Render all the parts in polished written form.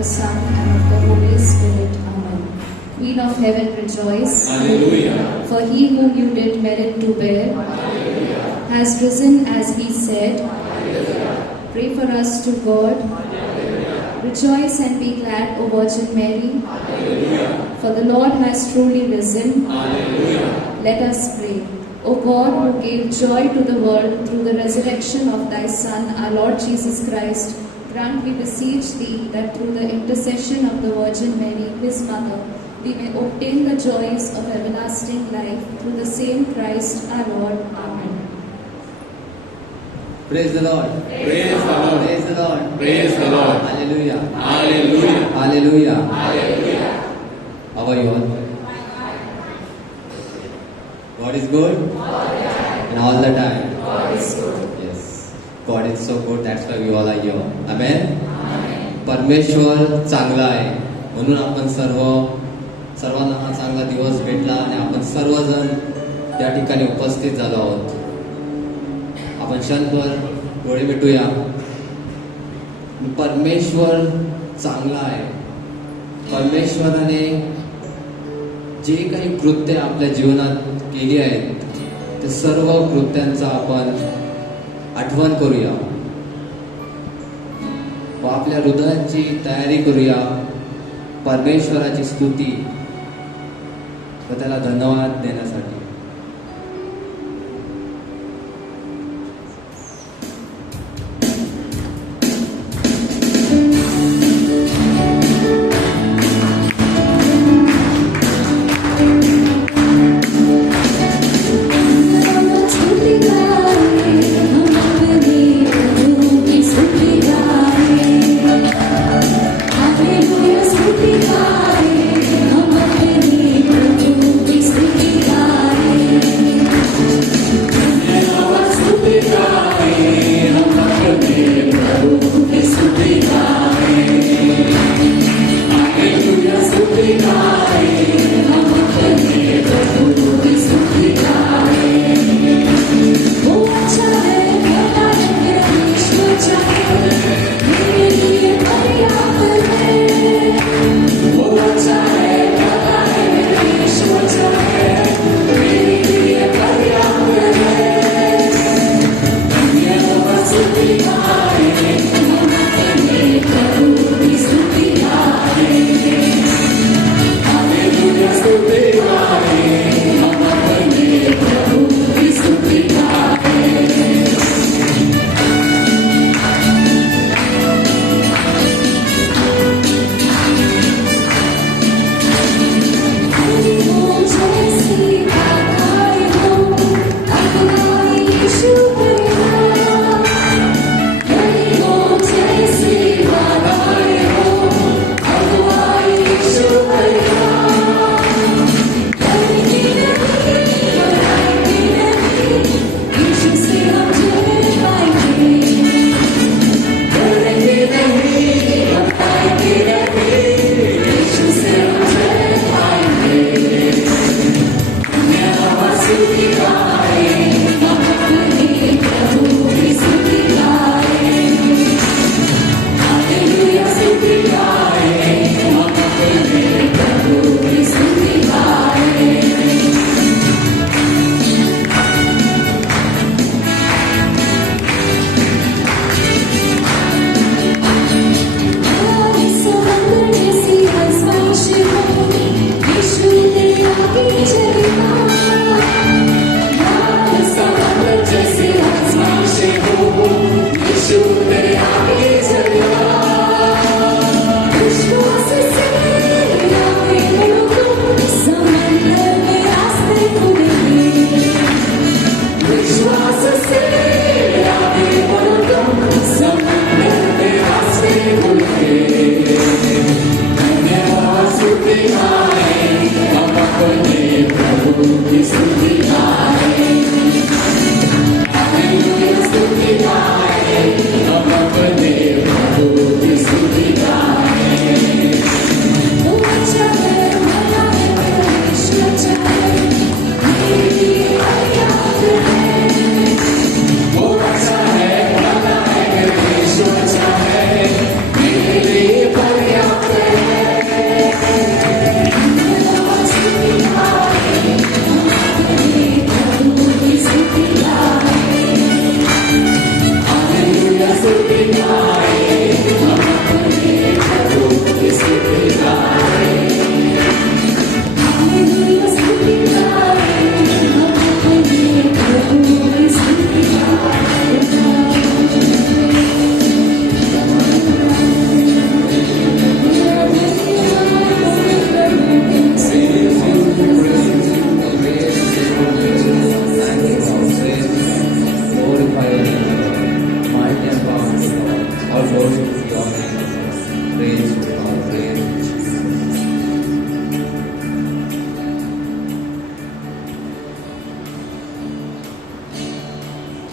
the Son, and of the Holy Spirit. Amen. Queen of heaven, rejoice. Hallelujah. For he whom you did merit to bear has risen as he said. Pray for us to God. Rejoice and be glad, O Virgin Mary. For the Lord has truly risen. Let us pray. O God, who gave joy to the world through the resurrection of thy Son, our Lord Jesus Christ, grant, we beseech thee, that through the intercession of the Virgin Mary, his mother, we may obtain the joys of everlasting life through the same Christ our Lord. Amen. Praise the Lord. Praise the Lord. Praise the Lord. Praise the Lord. Hallelujah. Hallelujah. Hallelujah. Hallelujah. How are you all? God is good? And all the time. God is good. Yes. God is so good, that's why we all are here. Amen? परमेश्वर चांगला आहे म्हणून आपण सर्वांना हा चांगला दिवस भेटला आणि आपण सर्वजण या ठिकाणी उपस्थित झालो आहोत. आपण क्षणभर डोळे मिटूया. परमेश्वर चांगला आहे. परमेश्वराने जे काही कृत्य आपल्या जीवनात केली आहेत ते सर्व कृत्यांचा आपण आठवण करूया व आपल्या हृदयाची तयारी करूया परमेश्वराची स्तुती व त्याला धन्यवाद देण्यासाठी. Hallelujah.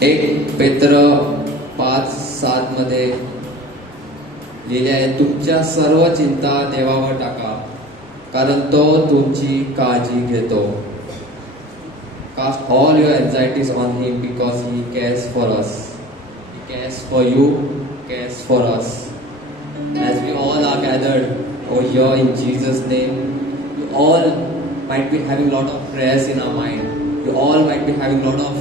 1 पेत्र 5:7 मध्ये लिहिले आहे, तुमच्या सर्व चिंता देवावर टाका, कारण तो तुमची काळजी घेतो. Cast all your anxieties on him because he cares for us. He cares for you, cares for us. As we all are gathered over here in Jesus' name, you all might be having a lot of prayers in our mind. You all might be having a lot of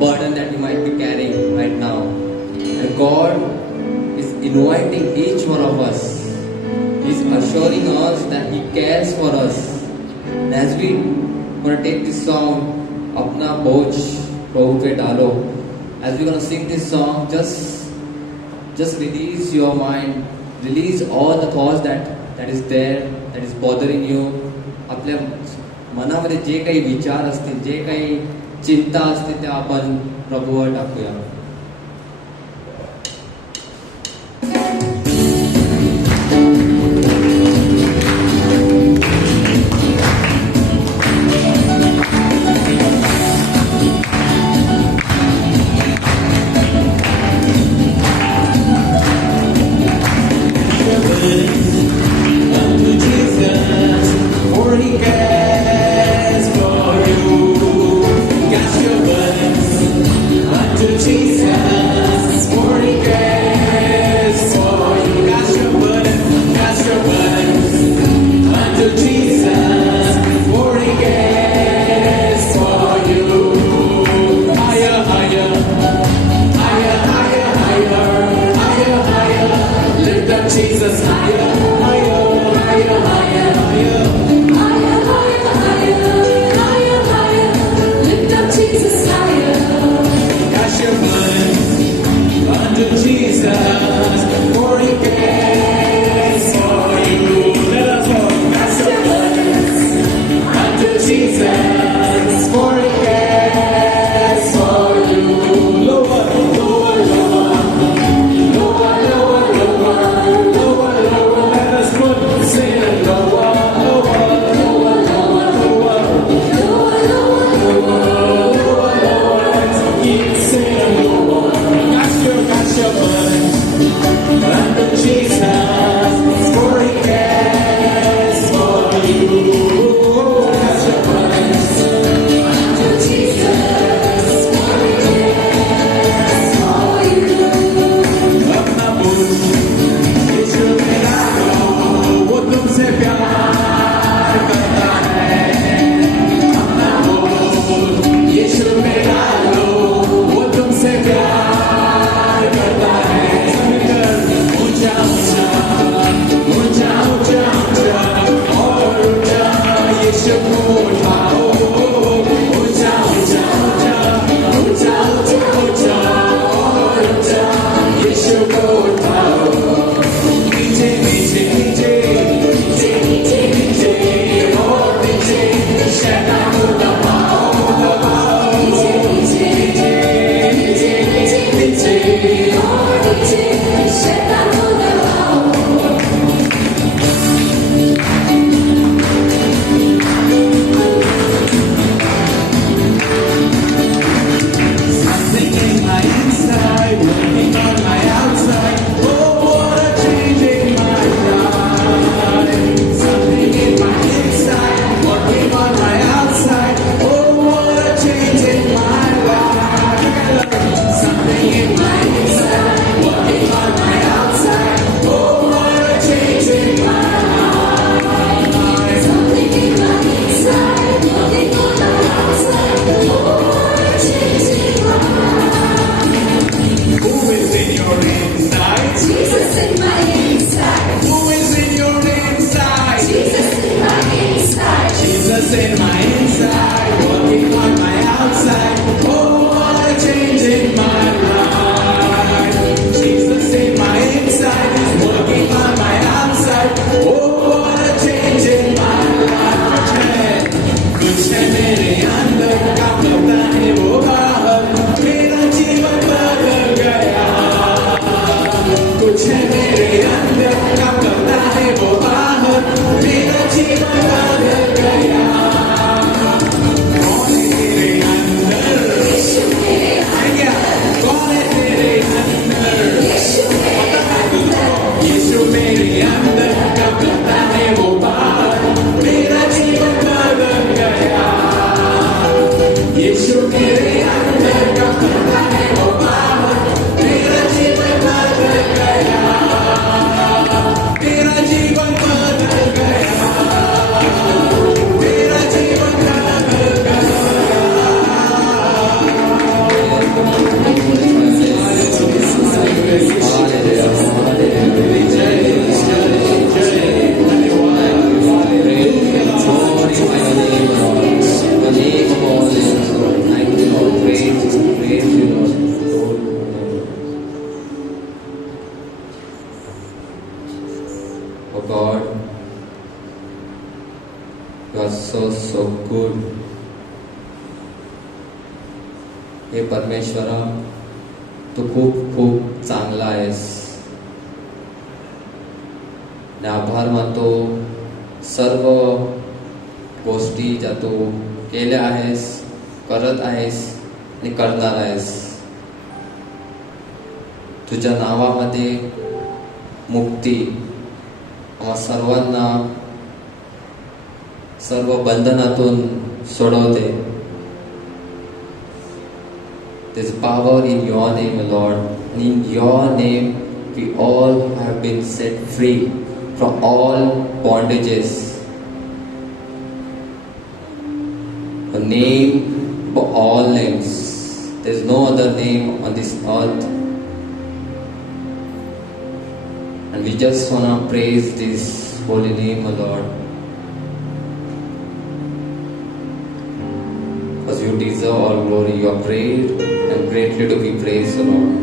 burden that you might be carrying right now. And God is inviting each one of us. He is assuring us that He cares for us. And as we want to take this song, Apna Boj Prabhu Pe Dalo, as we're going to sing this song, just release your mind, release all the thoughts that is there, that is bothering you. आपल्या मनामध्ये जे काही विचार असतील, जे काही चिंता असतील, त्या आपण प्रभूवर टाकूया. Unto Jesus, for He cares for you. Cast your burdens unto Jesus. अंदर का करता है वो पार, मेरा जीवन बदल गया। यीशु मेरे अंदर का करता है वो पार, मेरा जीवन बदल गया, मेरा जीवन बदल गया, मेरा जीवन बदल Oh God, you are so good. हे परमेश्वरा, तू खूप खूप चांगला आहेस. आणि आभार मानतो सर्व गोष्टी ज्या तू केल्या आहेस, करत आहेस आणि करणार आहेस. तुझ्या नावामध्ये मुक्ती आम्हा सर्वांना सर्व बंधनातून सोडवते. There's power in your name, Lord. In your name, we all have been set free from all bondages. A name for all names. There's no other name on this earth. And we just want to praise this holy name, Lord. Because you deserve all glory. You are great and greatly to be praised, Lord.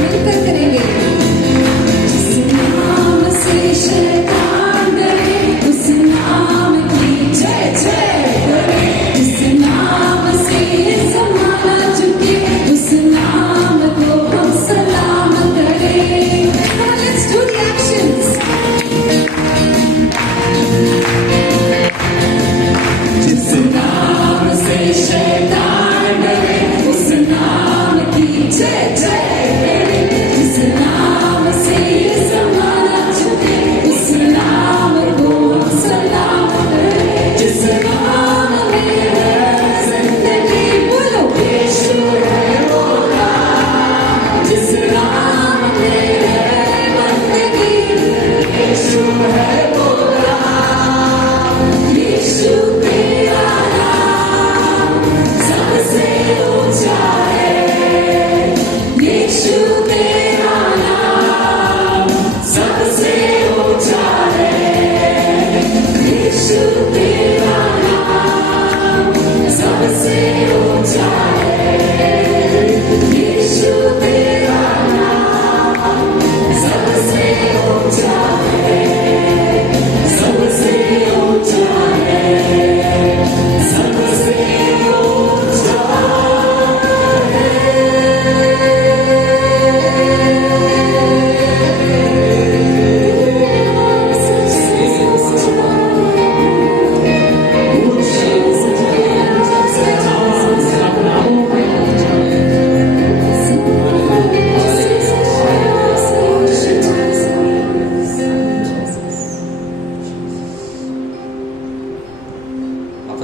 मिलकर करेंगे. जिस नाम से शैतान डरे,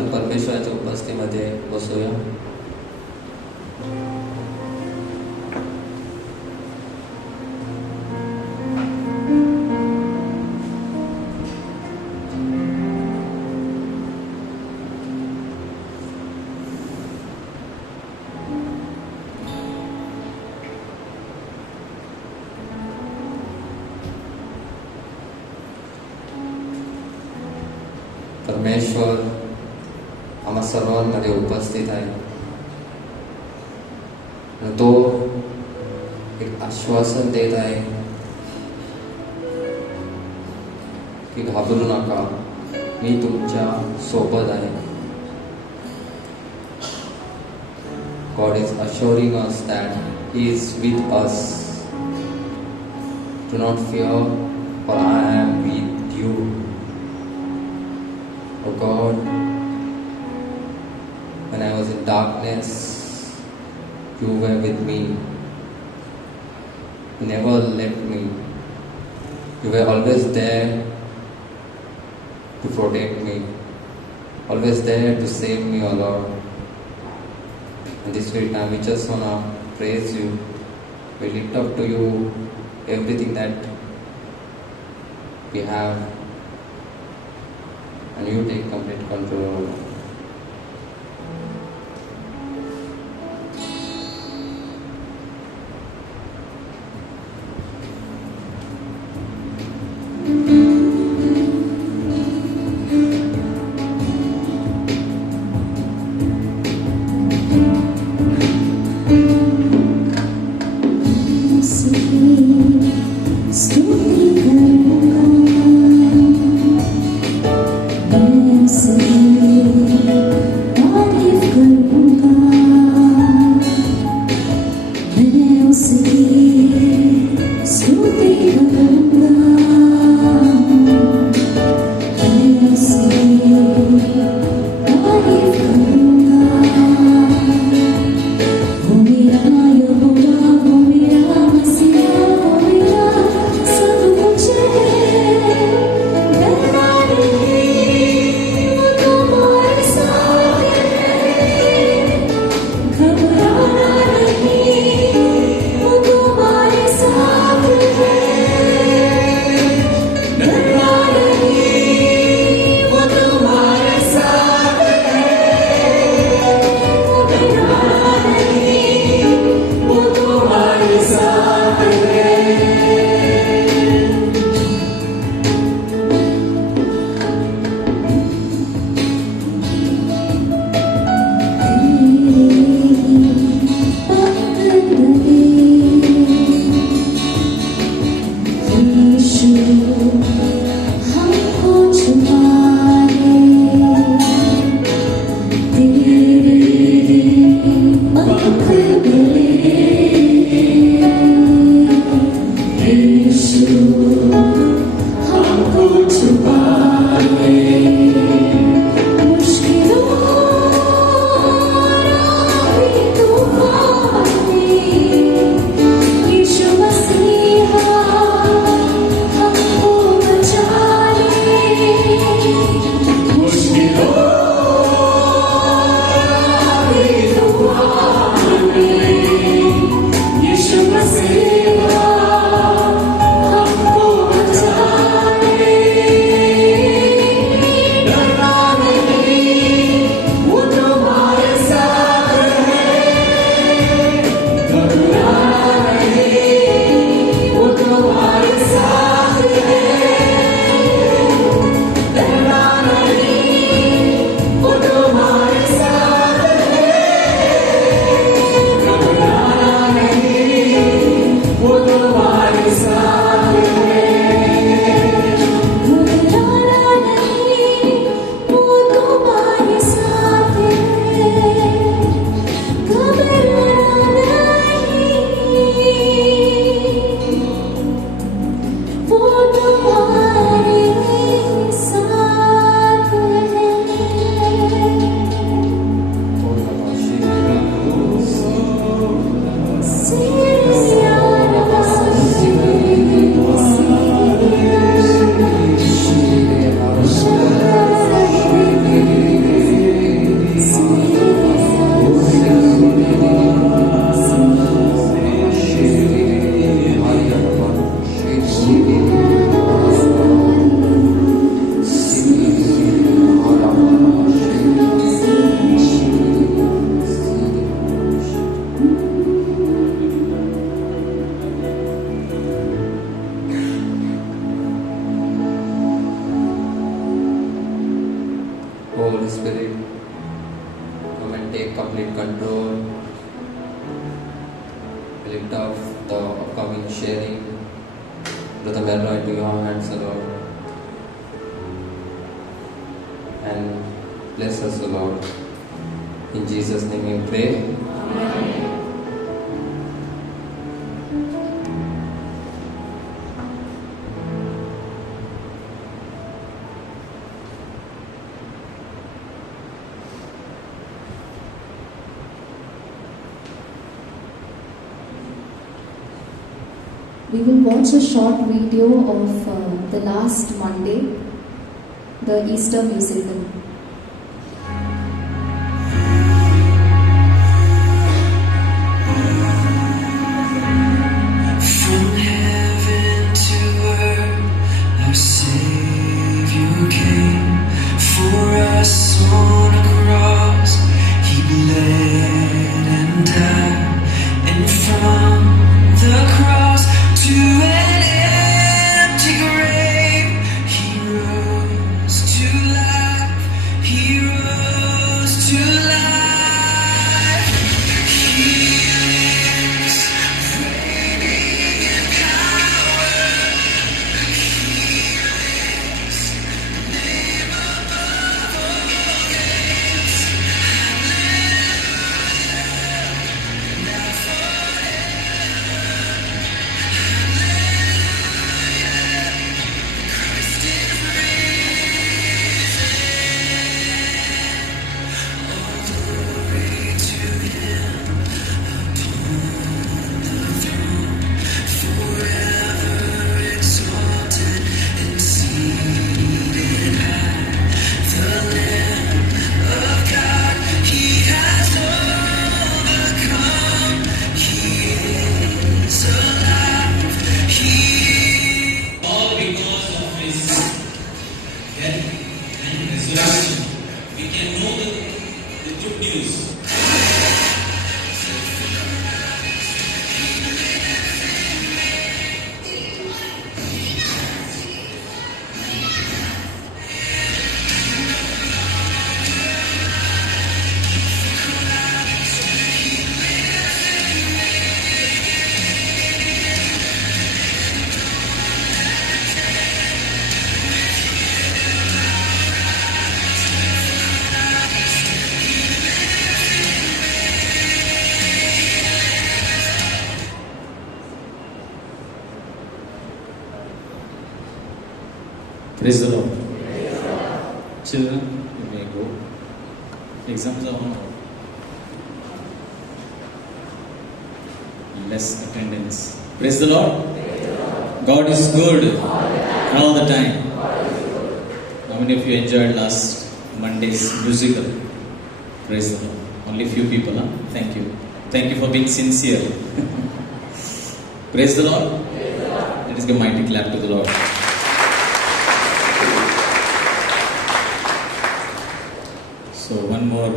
आपण परमेश्वराच्या उपस्थितीमध्ये बसूया. परमेश्वर आम्हा सर्वांमध्ये उपस्थित आहे. आणि तो एक आश्वासन देत आहे की घाबरू नका, मी तुमच्या सोबत आहे. God is assuring us that He is with us. Do not fear, for I am with you. Oh God, when I was in darkness, you were with me. You never left me. You were always there to protect me, always there to save me, O Lord. And this very time we just want to praise you. We lift up to you everything that we have. And you take complete control. Spirit, come and take complete control. Lift off the upcoming sharing. Brother Merno, into your hands, O Lord. And bless us, O Lord. In Jesus' name we pray. We will watch a short video of the last Monday, the Easter musical. From heaven to earth, our Savior came. For us on a cross, He bled and died. And from the cross to an empty grave, He rose to life. He rose to life. He lives, reigning in power. He lives, name above all names. Hallelujah, now forever. All because of His death and resurrection, we can know the good news. Praise the Lord. Children, you may go. Exams are on. Less attendance. Praise the Lord. God is good all the time. How many of you enjoyed last Monday's musical? Praise the Lord. Only few people, huh? Thank you. Thank you for being sincere. Praise the Lord. Let us give a mighty clap to the Lord. So one more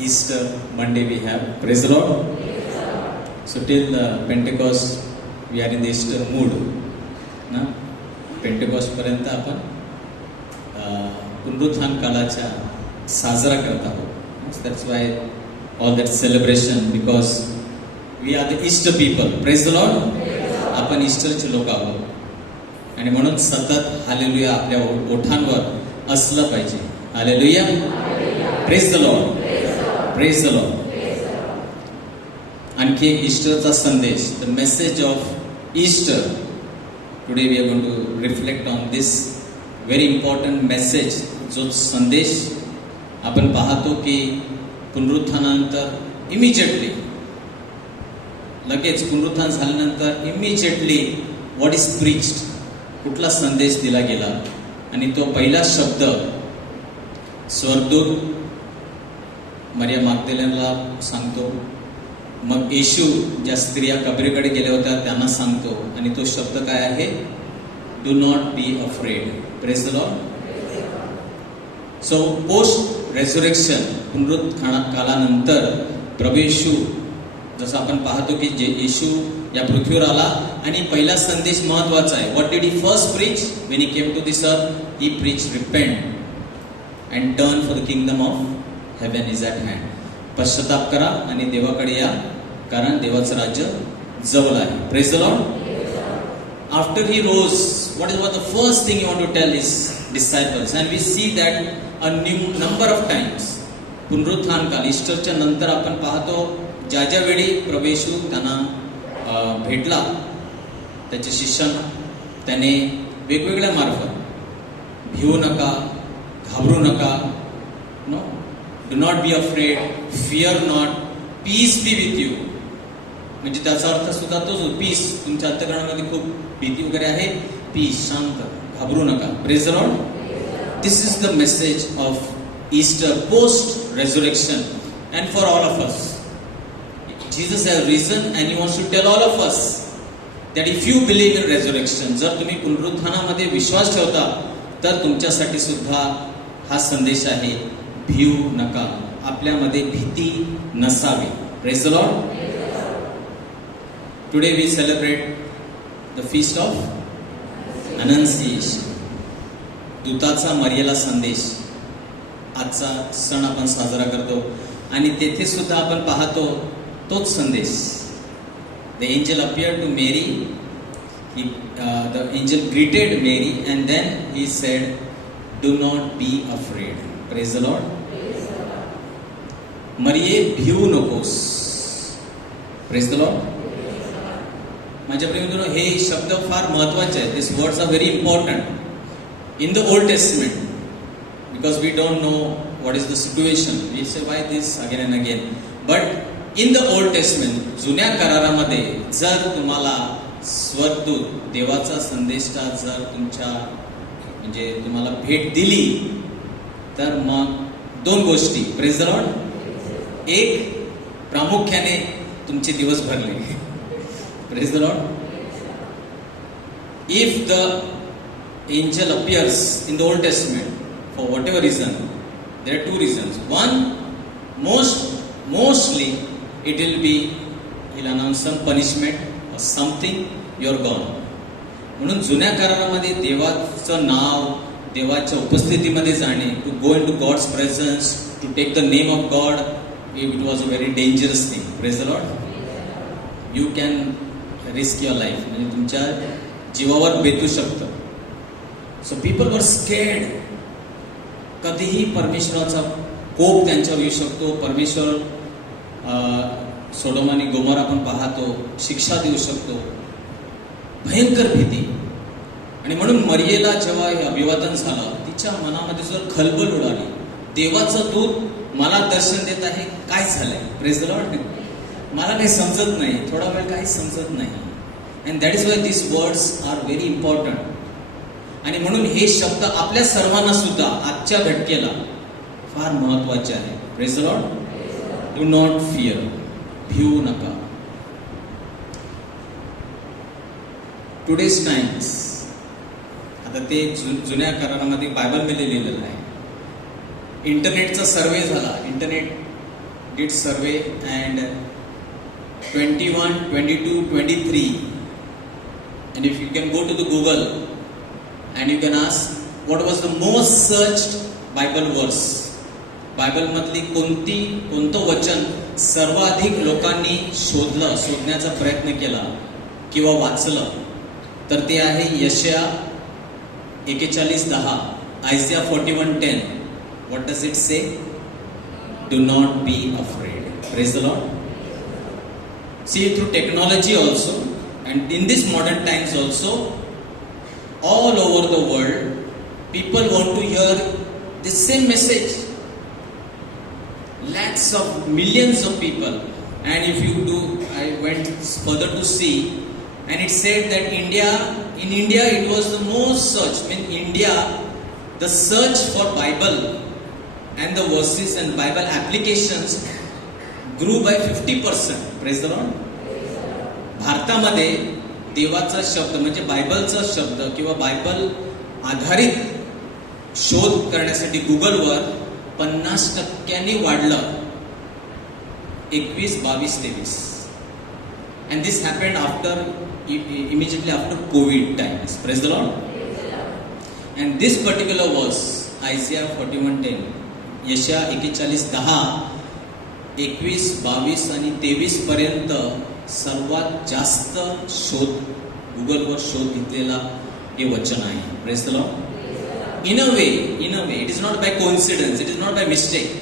Easter Monday we have. Praise the Lord. So till Pentecost we are in the Easter mood. ना पेंटेकॉस्ट पर्यंत आपण पुनरुत्थान कालाच्या साजरा करत आहोत. That's why all that celebration, because we are the Easter people. Praise the Lord. आपण ईस्टरचे लोक आहोत आणि म्हणून सतत हालेलुया आपल्या ओठांवर असलं पाहिजे. Hallelujah. Praise the Lord. Praise the Lord. आणखी एक ईस्टरचा संदेश, the message of Easter. Today we are going to reflect on this very important message. जो संदेश आपण पाहतो की पुनरुत्थानानंतर इमिजिएटली लगेच पुनरुत्थान झाल्यानंतर इमिजिएटली व्हॉट इज प्रीच्ड, कुठला संदेश दिला गेला, आणि तो पहिला शब्द स्वर्गदूत मरिया मागदलेनला सांगतो. मग येशू ज्या स्त्रिया कबरीकडे गेल्या होत्या त्यांना सांगतो, आणि तो शब्द काय आहे? Do not be afraid. Praise the Lord. So post resurrection, पुनरुत्थान कालानंतर प्रभू येशू, जसं आपण पाहतो की जे येशू या पृथ्वीवर आला आणि पहिला संदेश महत्वाचा आहे. What did he first preach when he came to this earth? He preach repent. And turn for the kingdom of heaven is at hand. पश्चाताप करा आणि देवाकडे या, कारण देवाचं राज्य जवळ आहे. Praise the Lord. After he rose, what is the first thing he want to tell his disciples? And we see that a new number of times. पुनरुत्थान काल, ईस्टरच्या नंतर आपण पाहतो ज्या ज्या वेळी प्रभू येशू त्यांना भेटला, त्याच्या शिष्यांना, त्याने वेगवेगळ्या मार्फत भिवू नका, घाबरू नका, no, do not be afraid, fear not, peace be with you. म्हणजे त्याचा अर्थ सुद्धा तोच, पीस. तुमच्या अंतःकरणामध्ये खूप भीती वगैरे आहे, पीस, शांत, घाबरू नका. Praise the Lord. This is the message of Easter, post resurrection, and for all of us. Jesus has risen and he wants to tell all of us that if you believe in resurrection, जर तुम्ही पुनरुत्थानामध्ये विश्वास ठेवता, तर तुमच्यासाठी सुद्धा हा संदेश आहे, भिवू नका, आपल्यामध्ये भीती नसावी. Praise the Lord. Today we celebrate the feast of Annunciation. दूताचा मर्याला संदेश, आजचा सण आपण साजरा करतो आणि तेथे सुद्धा आपण पाहतो तोच संदेश. The angel appeared to Mary. The angel greeted Mary and then he said, "Do not be afraid." Praise the Lord. मरिये, भिवू नकोस. Praise the Lord. माझ्या प्रेमित्रांनो, हे शब्द फार महत्वाचे आहेत. This words are very important in the Old Testament, because we don't know what is the situation. We say why this again and again. But in the Old Testament, जुन्या करारामध्ये, जर तुम्हाला स्वर्गदूत, देवाचा संदेष्टा जर तुमच्या म्हणजे तुम्हाला भेट दिली, तर मग दोन गोष्टी. Praise the Lord. एक, प्रामुख्याने तुमचे दिवस भरले. Praise the Lord. If the angel appears in the Old Testament for whatever reason, there are two reasons. One, mostly it will be, he'll announce some punishment or something, you're gone. म्हणून जुन्या करारामध्ये देवाचं नाव, देवाच्या उपस्थितीमध्ये जाणे, to go into God's presence, to take the name of God, it was a very dangerous thing. Praise the Lord. You can risk your life, म्हणजे तुमच्या जीवावर बेतू शकतं. So people were scared. कधीही परमेश्वराचा कोप त्यांच्यावर येऊ शकतो. परमेश्वर सोडोम आणि गोमोरा आपण पाहतो, शिक्षा देऊ शकतो. भयंकर भीती. आणि म्हणून मरियेला जेव्हा हे अभिवादन झालं, तिच्या मनामध्ये जर खलबल उडाली, देवाचं दूत मला दर्शन देत आहे, काय झालंय. Praise the Lord. मला काही समजत नाही, थोडा वेळ काही समजत नाही. And that is why this words are very important. आणि म्हणून हे शब्द आपल्या सर्वांना सुद्धा आजच्या घटकेला फार महत्वाचे आहे. Praise the Lord. Do not fear, भिवू नका. टुडेज टाइम्स, आता ते जुन्या करारामध्ये बायबलमध्ये लिहिलेलं आहे. इंटरनेटचा सर्वे झाला. इंटरनेट डिड सर्वे अँड 21, 22, 23, and if you can go to the Google and you can ask what was the most searched Bible verse, Bible मधली कोणतं वचन सर्वाधिक लोकांनी शोधण्याचा प्रयत्न केला किंवा वाचलं, तर ते आहे यशया 41:10, आयसिया 41:10. What does it say? Do not be afraid. Praise the Lord. See, through technology also, and in this modern times also, all over the world, people want to hear the same message. Lakhs of millions of people. And if you do, I went further to see, and it said that in India it was the most searched. In India, the search for Bible and the verses and Bible applications grew by 50%. Praise the Lord. भारतामध्ये देवाचा शब्द म्हणजे बायबलचा शब्द किंवा बायबल आधारित शोध करण्यासाठी गुगलवर 50% वाढलं. 21, 22, 23. And this happened immediately after COVID times. Praise the Lord. And this particular verse, Isaiah 41:10, यशया 41:10, 21, 22 आणि 23 पर्यंत सर्वात जास्त गुगलवर शोध घेतलेला हे वचन आहे. Praise the Lord. In a way, it is not by coincidence, it is not by mistake.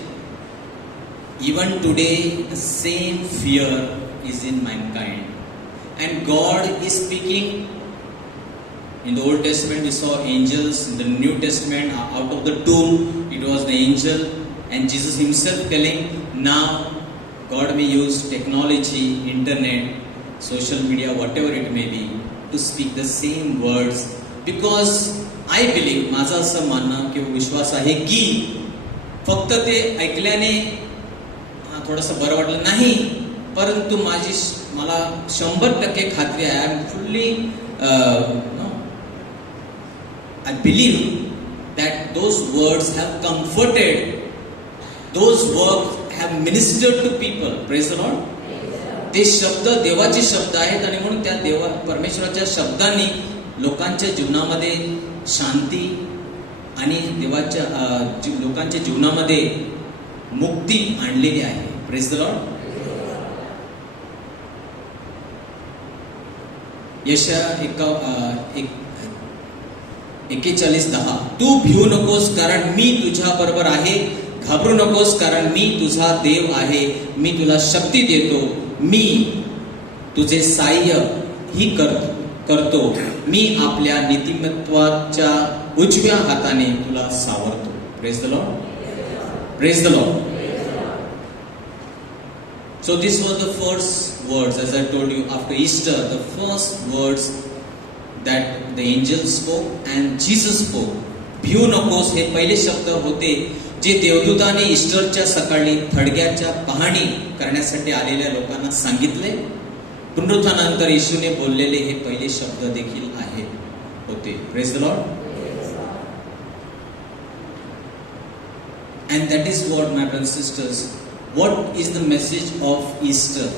Even today, the same fear is in mankind. And God is speaking. In the Old Testament, we saw angels. In the New Testament, out of the tomb, it was the angel. And Jesus himself telling, now God may use technology, internet, social media, whatever it may be, to speak the same words. Because I believe, माझं असं मानणं किंवा विश्वास आहे की फक्त ते ऐकल्याने थोडंसं बरं वाटलं नाही, परंतु मला 100% खात्री आहे. I am fully I believe that those words have comforted, those words have ministered to people. Praise the Lord. ते शब्द देवाचे शब्द आहेत आणि म्हणून त्या परमेश्वराच्या शब्दांनी लोकांच्या जीवनामध्ये शांती आणि लोकांच्या जीवनामध्ये मुक्ती आणलेली आहे. Praise the Lord. यशया 41:10, तू भिवू नकोस कारण मी तुझ्या बरोबर आहे, घाबरू नकोस कारण मी तुझा देव आहे, मी तुला शक्ती देतो, मी तुझे सहाय्य ही करतो, मी आपल्या नीतिमत्वाच्या उजव्या हाताने तुला सावरतो. Praise the Lord. Praise the Lord. So this was the first words, as I told you, after Easter, the first words that the angels spoke and Jesus spoke. भिवू नकोस हे पहिले शब्द होते जे देवदूताने ईस्टरच्या सकाळी थडग्याच्या पाहणी करण्यासाठी आलेल्या लोकांना सांगितले. पुनरुत्थानानंतर येशूने बोललेले हे पहिले शब्द देखील होते. Praise the Lord. And that is what, my brothers and sisters, what is the message of Easter?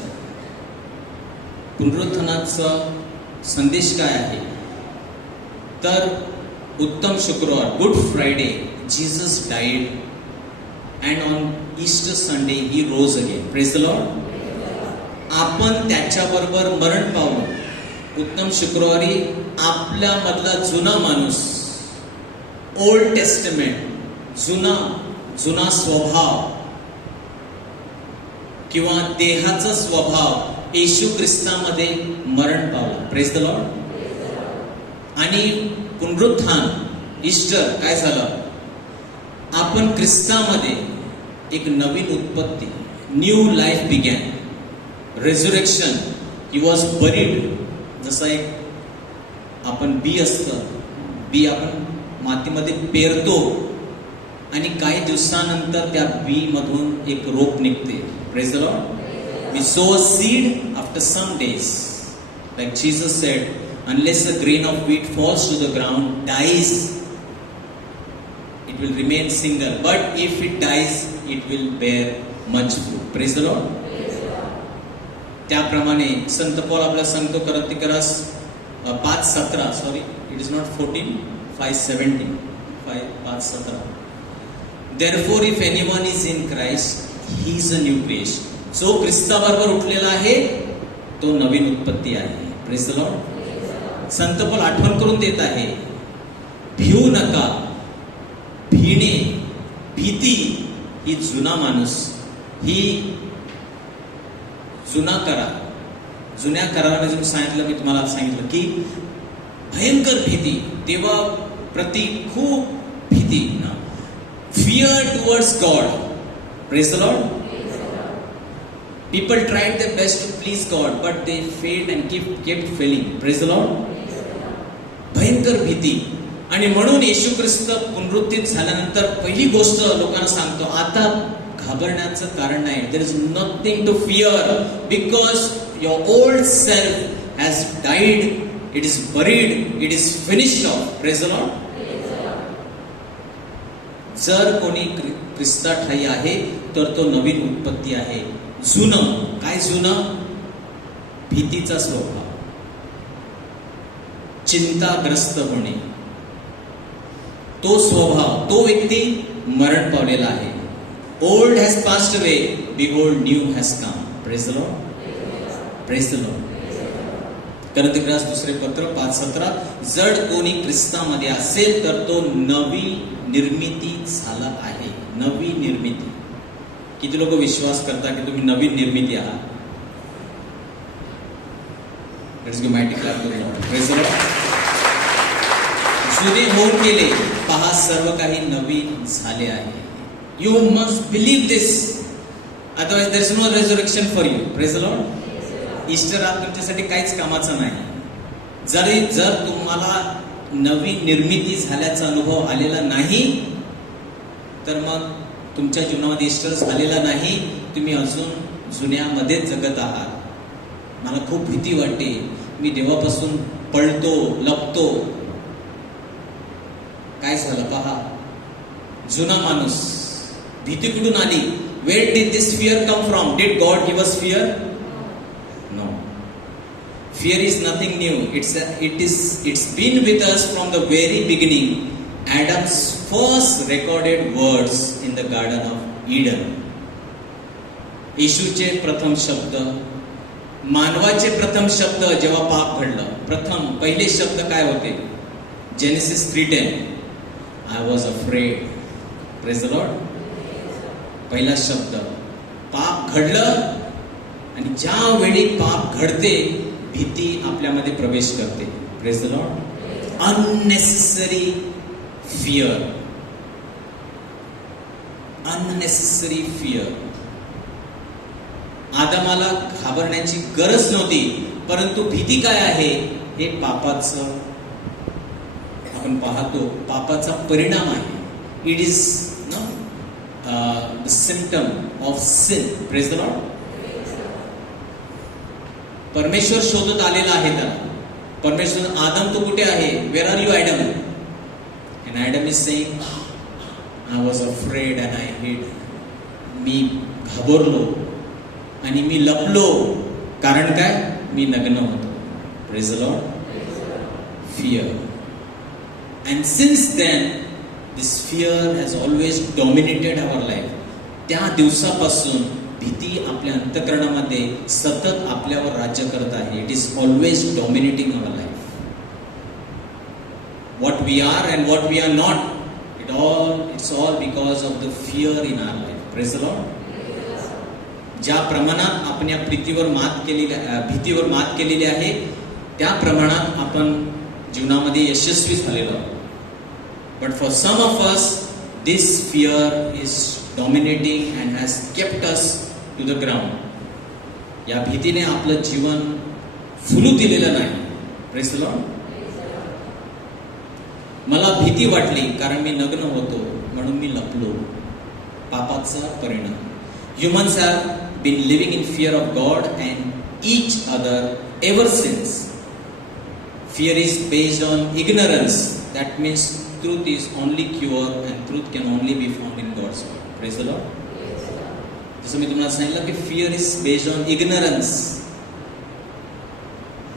पुनरुत्थानाचा संदेश काय आहे? तर उत्तम शुक्रवार, good Friday, Jesus died, and on Easter Sunday he rose again. Praise the Lord. आपण त्याच्याबरोबर मरण पावलो. उत्तम शुक्रवारी आपल्या मधला जुना माणूस, ओल्ड टेस्टमेंट, जुना स्वभाव किंवा देहाचा स्वभाव येशू ख्रिस्तामध्ये मरण पावला. Praise the Lord. आणि पुनरुत्थान, ईस्टर काय झालं? आपण ख्रिस्तामध्ये एक नवीन उत्पत्ती, new life began. Resurrection, he was buried. जसं एक आपण बी असतं, बी आपण मातीमध्ये पेरतो आणि काही दिवसानंतर त्या बी मधून एक रोप निघते. Praise the Lord. We sow a seed after some days, like Jesus said, unless a grain of wheat falls to the ground, dies, it will remain single, but if it dies, it will bear much fruit. Praise the Lord. त्याप्रमाणे संत पौल आपल्याला सांगतो करंथिकरास 5:17, sorry, it is not 14, 5:17, 5:17. Therefore, if anyone is in Christ, he is a new creation. जो ख्रिस्ताबरोबर उठलेला आहे तो नवीन उत्पत्ती आहे. Praise the Lord. संत पौल आठवण करून देत आहे, भिवू नका. भिणे, भीती ही जुना माणूस, ही जुना करार. जुन्या करारामध्ये सांगितलं, मी तुम्हाला सांगितलं की भयंकर भीती, देवा प्रति खूप भीती ना. Fear towards God. Praise the Lord. People tried their best to please God, but they failed and kept failing. Praise the Lord. भयंकर भीती. आणि म्हणून येशू ख्रिस्त पुनरुत्थित झाल्यानंतर पहिली गोष्ट लोकांना सांगतो, आता घाबरण्याचं कारण नाही. There is nothing to fear because your old self has died. It is buried. It is finished off. Praise the Lord. जर कोणी ख्रिस्तात ठाई आहे तर तो नवीन उत्पत्ती आहे. जुनं काय? जुनं भीतीचा स्वभाव, चिंताग्रस्त होणे, तो स्वभाव, तो व्यक्ती मरण पावलेला आहे. Old has passed away, behold new has come. Praise the Lord, praise the Lord. कोरिन्थीय दुसरे पत्र 5:17, जर कोणी ख्रिस्तामध्ये असेल तर तो नवी निर्मिती झाला आहे. नवी निर्मिती. किती लोक विश्वास करता की तुम्ही नवीन निर्मिती आहात? Let's give mighty clap to the Lord. Praise the Lord. जुने होऊन गेले, पहा सर्व काही नवीन झाले आहे. You must believe this, otherwise there is no resurrection for you. Praise the Lord. Easter आज तुमच्यासाठी काहीच कामाचं नाही. जर तुम्हाला नवीन निर्मिती झाल्याचा अनुभव आलेला नाही तर मग तुमच्या जीवनामध्ये ईस्टर झालेला नाही. तुम्ही अजून जुन्यामध्ये जगत आहात. मला खूप भीती वाटते, मी देवापासून पळतो, लपतो. काय झालं पहा, जुना माणूस. भीती कुठून आली? Where did this fear come from? Did God give us fear? No. Fear is nothing new. It's been with us from the very beginning. Adam's first recorded words in the Garden of Eden. येशूचे प्रथम शब्द, मानवाचे प्रथम शब्द जेव्हा पाप घडलं, पहिले शब्द काय होते? जेनेसिस 3:10, I was afraid. Praise the Lord. पहिला शब्द. पाप घडलं आणि ज्या वेळी पाप घडते, भीती आपल्यामध्ये प्रवेश करते. Praise the Lord. Unnecessary fear, unnecessary fear. आदमाला घाबरण्याची गरज नव्हती, परंतु भीती काय आहे? हे पापाचं आपण पाहतो, पापाचा परिणाम आहे. It is the symptom of sin. Praise the Lord. परमेश्वर शोधत आलेला आहे त्याला. परमेश्वर, आदम तू कुठे आहे? Where are you Adam? And Adam is saying, I was afraid and I hid. मी घाबरलो आणि मी लपलो. कारण काय? मी नग्न होतो. Praise the Lord. Fear. And since then this fear has always dominated our life. त्या दिवसापासून भीती आपल्या अंतःकरणामध्ये सतत आपल्यावर राज्य करत आहे. It is always dominating our life. What we are and what we are not, it's all because of the fear in our life. Praise the Lord. ज्या प्रमाणात आपण या भीतीवर मात केलेली आहे, त्या प्रमाणात आपण जीवनामध्ये यशस्वी झालेलो आहोत. But for some of us this fear is dominating and has kept us to the ground. या भीतीने आपलं जीवन फुलू दिलेलं नाही. Praise the Lord. मला भीती वाटली कारण मी नग्न होतो, म्हणून मी लपलो. पापाचा परिणाम. Humans have been living in fear of God and each other ever since. Fear is based on ignorance. That means truth is only pure and truth can only be found in God's word. Praise the Lord. जसं मी तुम्हाला सांगितलं की fear is based on ignorance.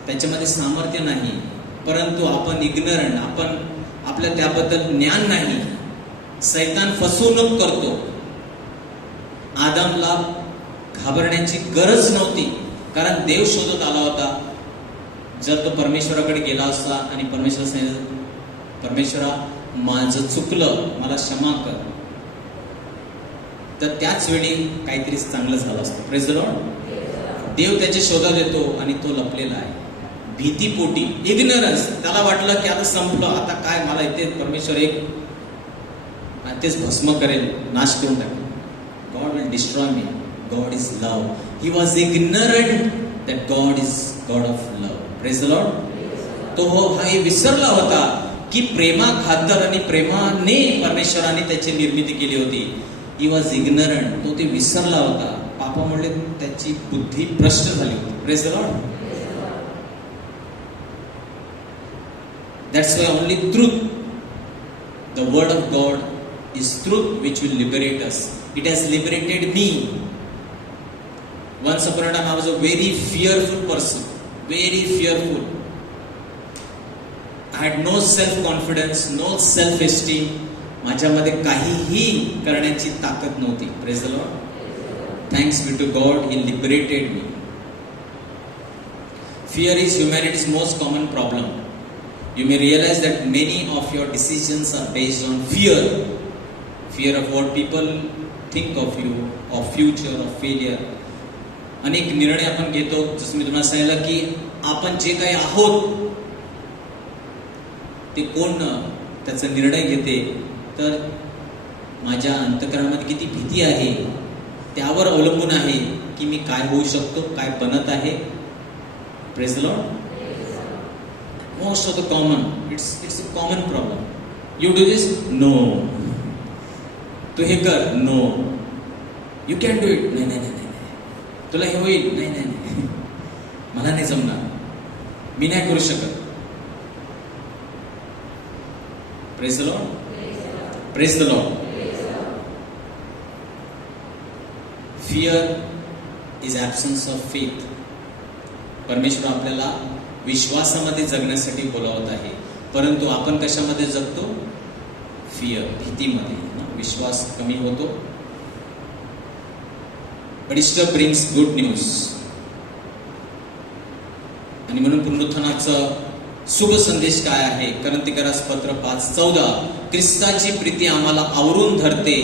त्याच्यामध्ये सामर्थ्य नाही, परंतु आपण इग्नरंट, आपण आपल्या त्याबद्दल ज्ञान नाही. सैतान फसवणूक करतो. आदमला घाबरण्याची गरज नव्हती, कारण देव शोधत आला होता. जर तो परमेश्वराकडे गेला असता आणि परमेश्वर सांगितलं, परमेश्वरा माझं चुकलं, मला क्षमा कर, तर त्याच वेळी काहीतरी चांगलं झालं असतं. Praise the Lord. देव त्याच्या शोधात येतो आणि तो लपलेला आहे भीतीपोटी. इग्नरन्स. त्याला वाटलं की आता संपलं, आता काय मला इथे परमेश्वर एक तेच भस्म करेल, नाश करून टाकेल. God will destroy me. God is love. He was ignorant that God is God of love. Praise the Lord. तो हा विसरला होता की प्रेमा खातर आणि प्रेमाने परमेश्वराने त्याची निर्मिती केली होती. He was ignorant. तो ते विसरला होता. पापामुळे त्याची बुद्धी भ्रष्ट झाली होती. Praise the Lord. That's why only truth, the word of God is truth which will liberate us. It has liberated me. Once upon a time I was a very fearful person. Very fearful. I had no self confidence, no self esteem. माझ्यामध्ये काहीही करण्याची ताकद नव्हती. Praise the Lord. Thanks be to God, he liberated me. Fear is humanity's most common problem. You may realize that many of your decisions are based on fear. Fear of what people think of you, of future, of failure. अनेक निर्णय आपण घेतो, जसं मी तुम्हाला सांगितलं की आपण जे काही आहोत ते कोण त्याचा निर्णय घेते, तर माझ्या अंतःकरणामध्ये किती भीती आहे त्यावर अवलंबून आहे की मी काय होऊ शकतो, काय बनत आहे. Praise the Lord. Most of the common, it's a common problem. You do this? No. तू हे कर? No. You can do it? नाही नाही नाही नाही. तुला हे होईल? नाही नाही नाही. मला नाही जमणार. मी नाही करू शकत. Praise the Lord. Praise the Lord. Fear is absence of faith. परमेश्वर आपल्याला विश्वासामध्ये जगण्यासाठी बोलावत आहे, परंतु आपण कशामध्ये जगतो? फिअर, भीतीमध्ये. विश्वास कमी होतो. But Easter brings good news. आणि म्हणून पुनरुत्थानाचा शुभ संदेश काय आहे? कोरिन्थियरास पत्र 5:14, ख्रिस्ताची प्रीती आम्हाला आवरून धरते.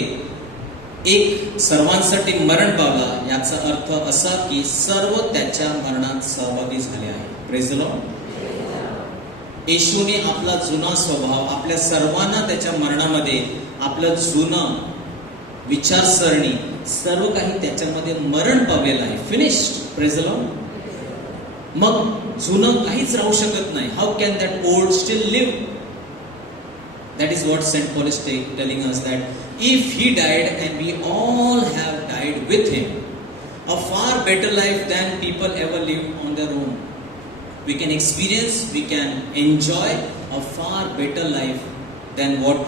एक सर्वांसाठी मरण पावला, याचा अर्थ असा की सर्व त्याच्या मरणात सहभागी झाले आहे. Praise the Lord. येशूने आपला जुना स्वभाव, आपल्या सर्वांना त्याच्या मरणामध्ये, आपलं जुनं विचारसरणी, सर्व काही त्याच्यामध्ये मरण पावलेलं आहे. फिनिश्ड. Praise the Lord. मग जुनं काहीच राहू शकत नाही. How can that old still live? That is what St. Paul is telling us, that if he died and we all have died with him, a far better life than people ever lived on their own. We can experience, we can enjoy a far better life than what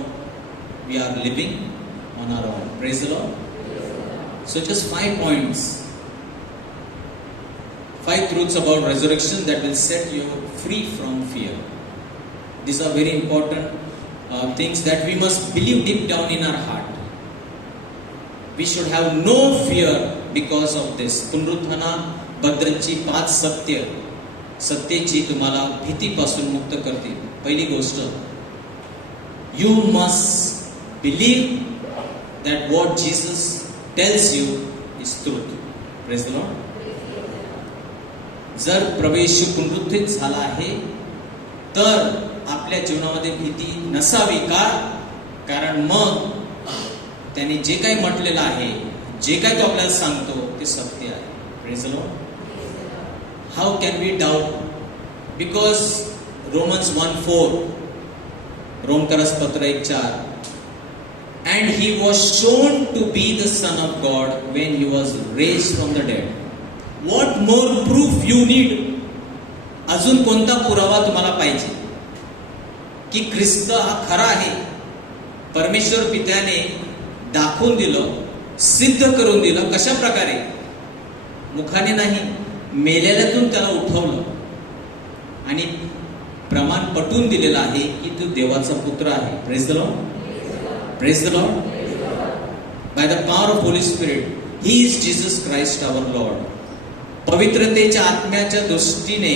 we are living on our own. Praise the Lord. So just 5 points. 5 truths about resurrection that will set you free from fear. These are very important things that we must believe deep down in our heart. We should have no fear because of this. पुनरुत्थानाबद्दलची 5 सत्यची तुम्हाला भीतीपासून मुक्त करतील. पहिली गोष्ट, you must believe that what Jesus tells you is truth. Praise the Lord. जर प्रभू येशू पुनरुत्थित झाला आहे तर आपल्या जीवनामध्ये भीती नसावी. का? कारण मग त्याने जे काही म्हटलेलं आहे, जे काही तो आपल्याला सांगतो ते सत्य आहे. Praise the Lord. How can we doubt? Because Romans 1:4, रोमकरास पत्र 1:4, and he was shown to be the son of God when he was raised from the dead. What more proof you need? अजून कोणता पुरावा तुम्हाला पाहिजे की ख्रिस्त हा खरा आहे? परमेश्वर पित्याने दाखवून दिलं, सिद्ध करून दिलं. कशा प्रकारे? मुखाने नाही, मेलेल्यातून त्याला उठवलं आणि प्रमाण पटवून दिलेलं आहे की तू देवाचा पुत्र आहे. Praise the Lord. Praise the Lord. By the power of Holy Spirit, he is Jesus Christ our Lord. पवित्रतेच्या आत्म्याच्या दृष्टीने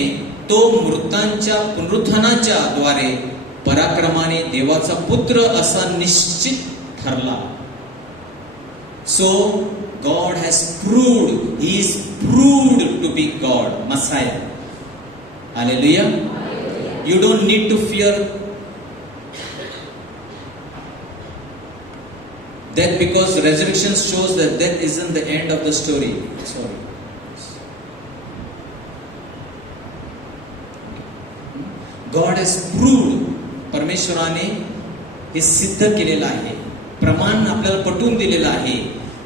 तो मृतांच्या पुनरुत्थानाच्या द्वारे पराक्रमाने देवाचा पुत्र असा निश्चित ठरला. So God has proved, he is proved to be God, Messiah. Hallelujah. You don't need to fear death, because resurrection shows that death isn't the end of the story. Sorry. God has proved, परमेश्वराने हे सिद्ध केलेलं आहे, प्रमाण आपल्याला पटवून दिलेलं आहे.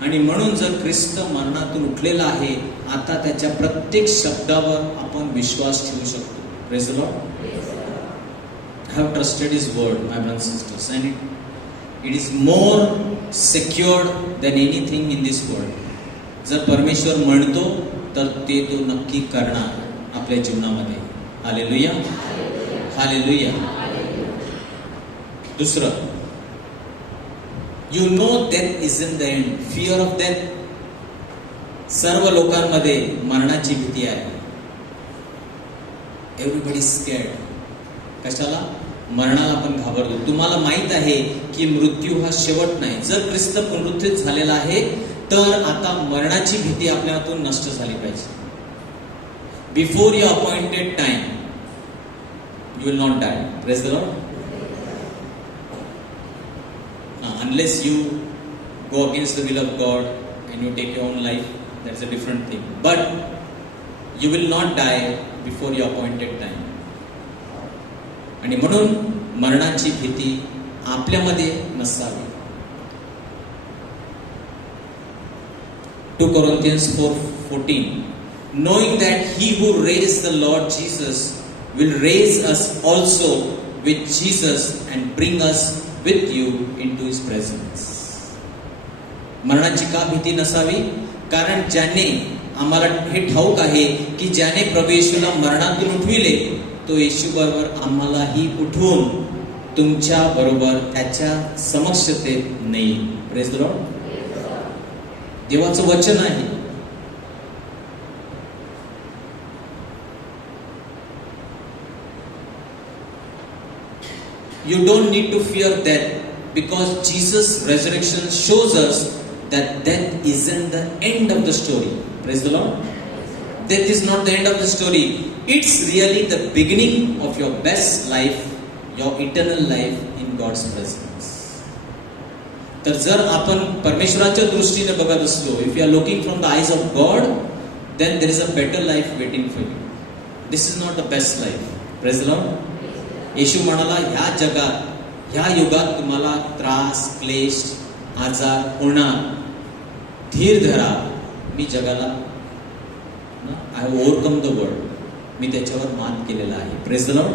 आणि म्हणून जर ख्रिस्त मरणातून उठलेला आहे, आता त्याच्या प्रत्येक शब्दावर आपण विश्वास ठेवू शकतो. Praise the Lord. I have trusted His word, my brothers and sisters, and it is more secured than anything in this world. जर परमेश्वर म्हणतो तर ते तो नक्की करणार आपल्या जीवनामध्ये. Hallelujah, hallelujah. दुसरं, you know death is in the end. Fear of death. सर्व लोकांमध्ये मरणाची भीती आहे. Everybody scared. कशाला? मरणाला आपण घाबरतो. तुम्हाला माहित आहे की मृत्यू हा शेवट नाही. जर ख्रिस्त पुनरुत्थित झालेला आहे तर आता मरणाची भीती आपल्यातून नष्ट झाली पाहिजे. Before your appointed time you will not die. Praise the Lord. Unless you go against the will of God and you take your own life, that's a different thing. But you will not die before your appointed time. आणि म्हणून मरणाची भीती आपल्यामध्ये नसावी. 2 Corinthians 4:14, knowing that he who raised the Lord Jesus will raise us also with Jesus and bring us with you into his presence. मरणाची का भीती नसावी? कारण ज्याने, आम्हाला हे ठाऊक आहे की ज्याने प्रभू येशूला मरणातून उठविले तो येशू बरोबर आम्हालाही उठवून तुमच्या बरोबर त्याच्या समक्षतेत नेईल. Praise the Lord. देवाचं वचन आहे. You don't need to fear death because Jesus' resurrection shows us that death isn't the end of the story. Praise the Lord. Death is not the end of the story. It's really the beginning of your best life, your eternal life in God's presence. तर जर आपण परमेश्वराच्या दृष्टीने बघत असलो, if you are looking from the eyes of God, then there is a better life waiting for you. This is not the best life. Praise the Lord. येशू म्हणाला, ह्या जगात, ह्या युगात तुम्हाला त्रास, क्लेश, आजार होणार. धीर धरा, मी जगाला, I have overcome the world, मी त्याच्यावर मात केलेला आहे. Praise the Lord.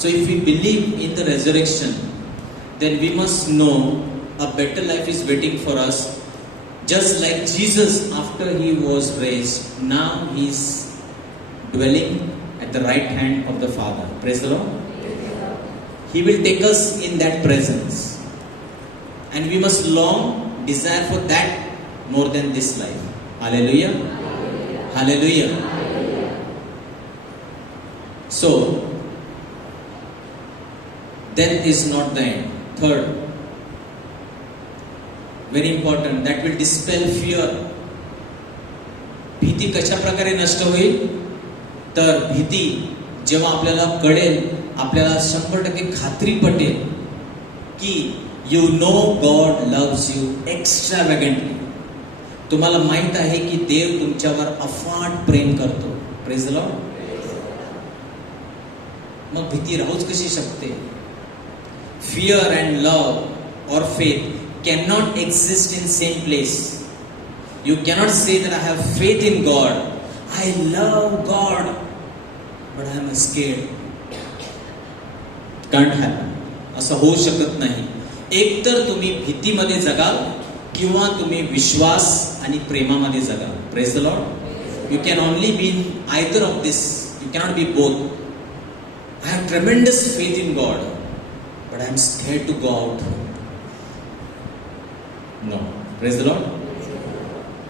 So if we believe in the resurrection, then we must know a better life is waiting for us. Just like Jesus, after he was raised, now he is dwelling at the right hand of the Father. Praise the Lord. He will take us in that presence, and we must long desire for that more than this life. Hallelujah. Hallelujah. So death is not the end. Third, very important, that will dispel fear. भीती कशा प्रकारे नष्ट होईल? तर भीती जेव्हा आपल्याला कळेल, आपल्याला 100% खात्री पटेल की you know God loves you extravagantly. तुम्हाला माहित आहे की देव तुमच्यावर अफाट प्रेम करतो. Praise the Lord. मग भीती राहूच कशी शकते? Fear and love or faith cannot exist in same place. You cannot say that I have faith in God, I love God, but I am scared. Can't happen. असं होऊ शकत नाही. एक तर तुम्ही भीतीमध्ये जगाल किंवा तुम्ही विश्वास आणि प्रेमामध्ये जगाल. Praise the Lord. You can only be in either of this. You cannot be both. I have tremendous faith in God, but I am scared to go out. No. Praise the Lord.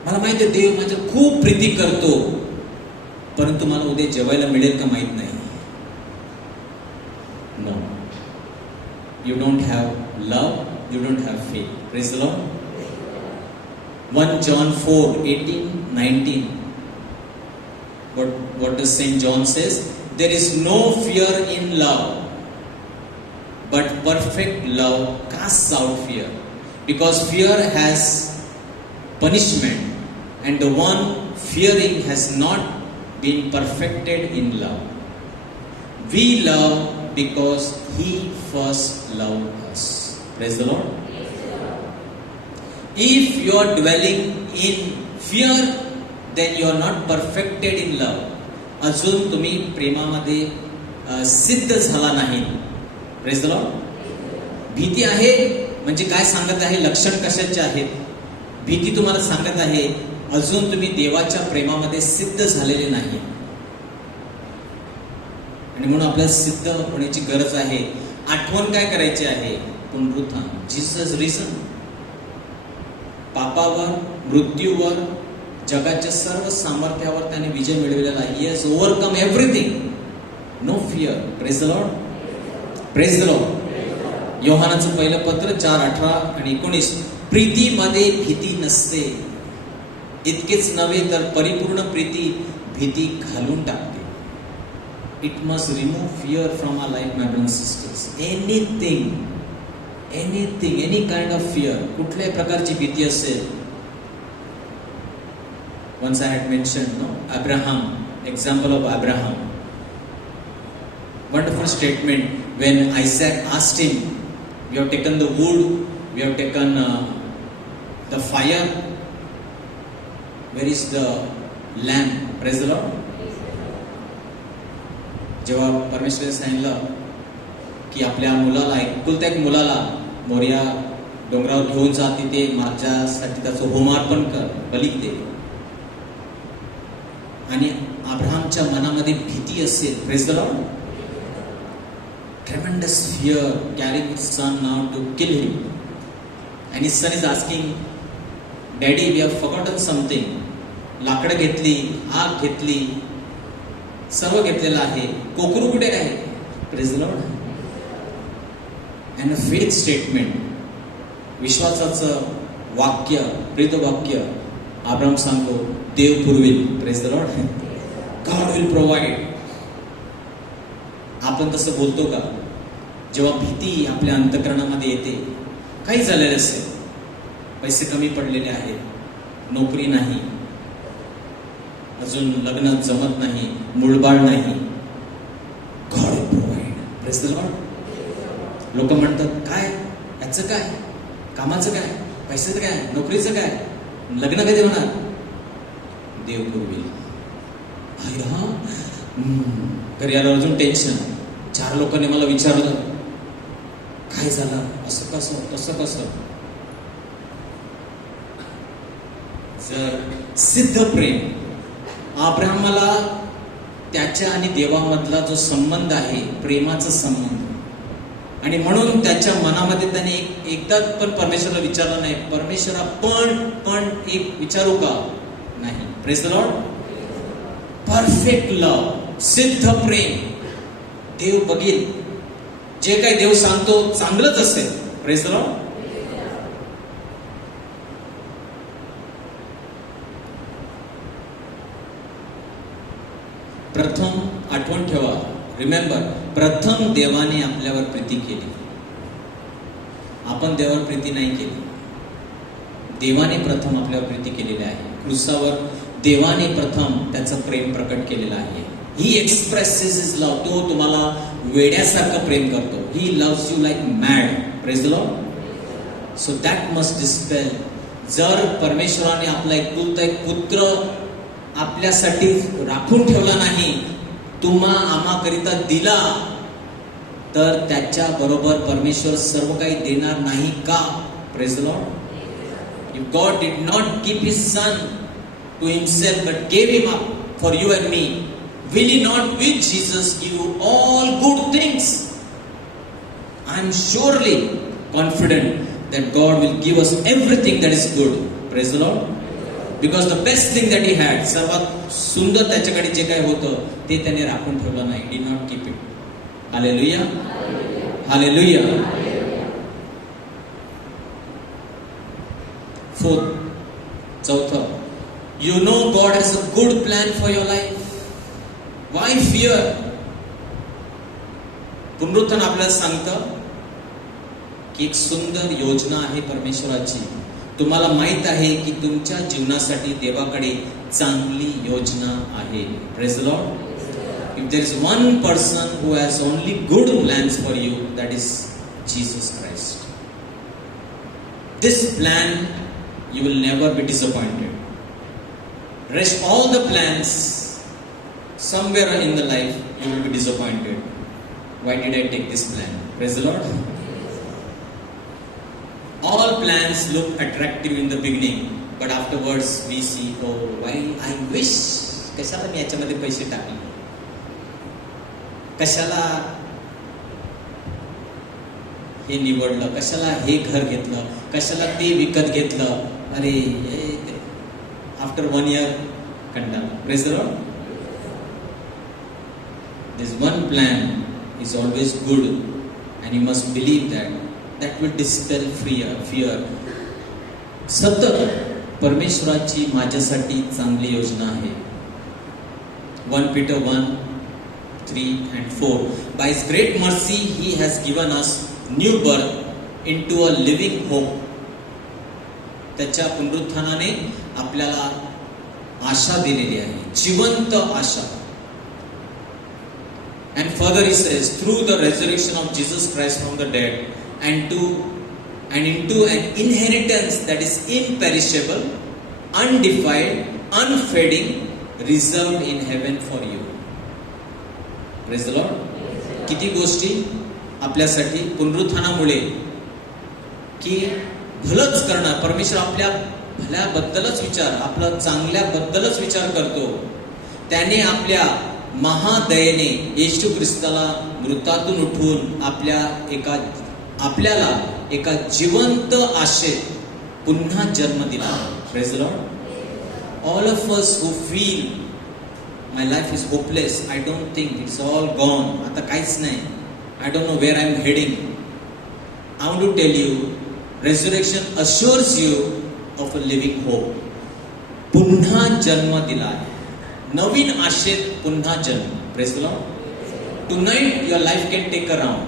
मला माहिती आहे देव माझ्या खूप प्रीती करतो, परंतु मला उद्या जेवायला मिळेल का माहित नाही. No. You don't have love, you don't have faith. Praise the Lord. 1 John 4:18-19. What does Saint John says? There is no fear in love, but perfect love casts out fear, because fear has punishment, and the one fearing has not been perfected in love. We love because he first loved us. Praise the Lord. If you are dwelling in fear, then you are not perfected in love. अजून तुम्ही प्रेमामध्ये सिद्ध झाला नाही. Praise the Lord. भीती आहे म्हणजे काय सांगत आहे? लक्षण कशाचे आहेत? भीती तुम्हाला सांगत आहे अजून तुम्ही देवाच्या प्रेमामध्ये सिद्ध झालेले नाही. आणि म्हणून आपल्याला सिद्ध होण्याची गरज आहे. आठवण काय करायची आहे? पुनरुत्थान. Jesus reason. पापावर, मृत्यूवर, जगाच्या सर्व सामर्थ्यावर त्याने विजय मिळवलेला आहे. He has overcome everything. No fear. Praise the Lord. Praise the Lord. योहानाचं पहिलं पत्र 4:18 आणि 19. प्रीतीमध्ये भीती नसते. इतकेच नव्हे तर परिपूर्ण प्रीती भीती घालून टाकते. It must remove fear from our life, my brothers sisters. Anything, any kind of fear, कुठल्याही प्रकारची भीती असेल. Once I had mentioned, no, Abraham, example of Abraham. Wonderful statement when Isaac asked him, "We have taken the wood, we have taken the fire. Where is the lamb?" Praise the Lord. जेव्हा परमेश्वराने सांगितलं की आपल्या मुलाला, एकुलत्या एक मुलाला मोरिया डोंगरावर घेऊन जा, तिथे माझ्यासाठी त्याचं होमार्पण कर, बली दे. आणि अब्राहमच्या मनामध्ये भीती असेल. Praise the Lord. Tremendous fear carrying his son now to kill him. And his son is asking, daddy we have forgotten something. लाकडं घेतली, आग घेतली, सर्व घेतलेलं आहे, कोकरू कुठे आहे? Praise the Lord. And a faith statement. विश्वासाचं वाक्य, प्रेत वाक्य. अब्राहम सांगतो, देव पुरवेल. Praise the Lord. God will provide. आपण तसं बोलतो का? जेव्हा भीती आपल्या अंतःकरणामध्ये येते, काही झालेलं असेल, पैसे कमी पडलेले आहेत, नोकरी नाही, अजून लग्न जमत नाही, मूळबाळ नाही, God will provide. Praise the Lord. लोक म्हणतात, काय याचं काय, कामाचं काय, पैशाचं काय, नोकरीचं काय, लग्न कधी होणार? देव पुरवेल. घरी आलं अजून टेन्शन. 4 लोकांनी मला विचारलं, काय झालं, असं कसं, तसं कसं. जर सिद्ध प्रेम, अब्राहमाला त्याच्या आणि देवामधला जो संबंध आहे, प्रेमाचा संबंध, आणि म्हणून त्याच्या मनामध्ये त्याने एकदा पण परमेश्वराला विचारलं नाही, परमेश्वरा पण एक विचारू का? नाही. Praise the Lord. Perfect love, सिद्ध प्रेम. देव बघेल, जे काही देव सांगतो चांगलंच असेल. Praise the Lord. प्रथम आठवण ठेवा, रिमेंबर, प्रथम देवाने आपल्यावर प्रीती केली. आपण देवावर प्रीती नाही केली. देवाने प्रथम आपल्यावर प्रीती केलेली आहे. क्रूसावर देवाने प्रथम त्याचं प्रेम प्रकट केलेलं आहे. ही एक्सप्रेसेस इज लव. तो तुम्हाला वेड्यासारखं प्रेम करतो. He loves you like mad. Praise the Lord. So that must dispel. जर परमेश्वराने आपला एकुलता एक पुत्र आपल्यासाठी राखून ठेवला नाही, आम्हाकरिता दिला, तर त्याच्या बरोबर परमेश्वर सर्व काही देणार नाही का? Praise the Lord. If God did not keep his son to himself but gave him up for you and me, will he not with Jesus give you all good things? I am surely confident that God will give us everything that is good. Praise the Lord. Because the best thing that he had, सर्वात सुंदर त्याच्याकडे जे काही होतं ते त्याने राखून ठेवलं नाही. Did not keep it. Hallelujah. Hallelujah. Fourth, चौथं, you know God has a good plan for your life. Why fear? पुनरुत्थान आपल्याला सांगतं की एक सुंदर योजना आहे परमेश्वराची. तुम्हाला माहित आहे की तुमच्या जीवनासाठी देवाकडे चांगली योजना आहे. Praise the Lord. If there is one person who has only good plans for you, that is Jesus Christ. This plan, you will never be disappointed. Rest all the plans, somewhere in the life you will be disappointed. Why did I take this plan? Praise the Lord. All plans look attractive in the beginning, but afterwards we see, oh, why I wish, कशाला मी याच्यामध्ये पैसे टाकले. कशाला हे निवडलं, कशाला हे घर घेतलं, कशाला ते विकत घेतलं, अरे आफ्टर 1 year कंटाळा. Praise the Lord. This one plan is always good and you must believe that will dispel fear. सतत परमेश्वराची माझ्यासाठी चांगली योजना आहे. 1 Peter 1:3-4. By His great mercy He has given us new birth into a living hope. त्याच्या पुनरुत्थानाने आपल्याला आशा दिलेली आहे, जिवंत आशा. And further he says, through the resurrection of Jesus Christ from the dead, and into an inheritance that is imperishable, undefiled, unfading, reserved in heaven for you. Praise the Lord. किती गोष्टी आपल्यासाठी पुनरुत्थानामुळे, की भलंच करणार परमेश्वर आपल्या भल्याबद्दलच विचार, आपला चांगल्याबद्दलच विचार करतो. त्याने आपल्या महादयेने येशू ख्रिस्ताला मृतातून उठवून आपल्याला एका जिवंत आशेत पुन्हा जन्म दिला. Praise the Lord. All of us who feel my life is hopeless, I don't think it's all gone, आता काहीच नाही, I don't know where I am heading, I want to tell you, resurrection assures you of a living hope. पुन्हा जन्म दिला आहे, नवीन आशेत पुन्हा जन्म. Praise the Lord. Tonight your life can take a round,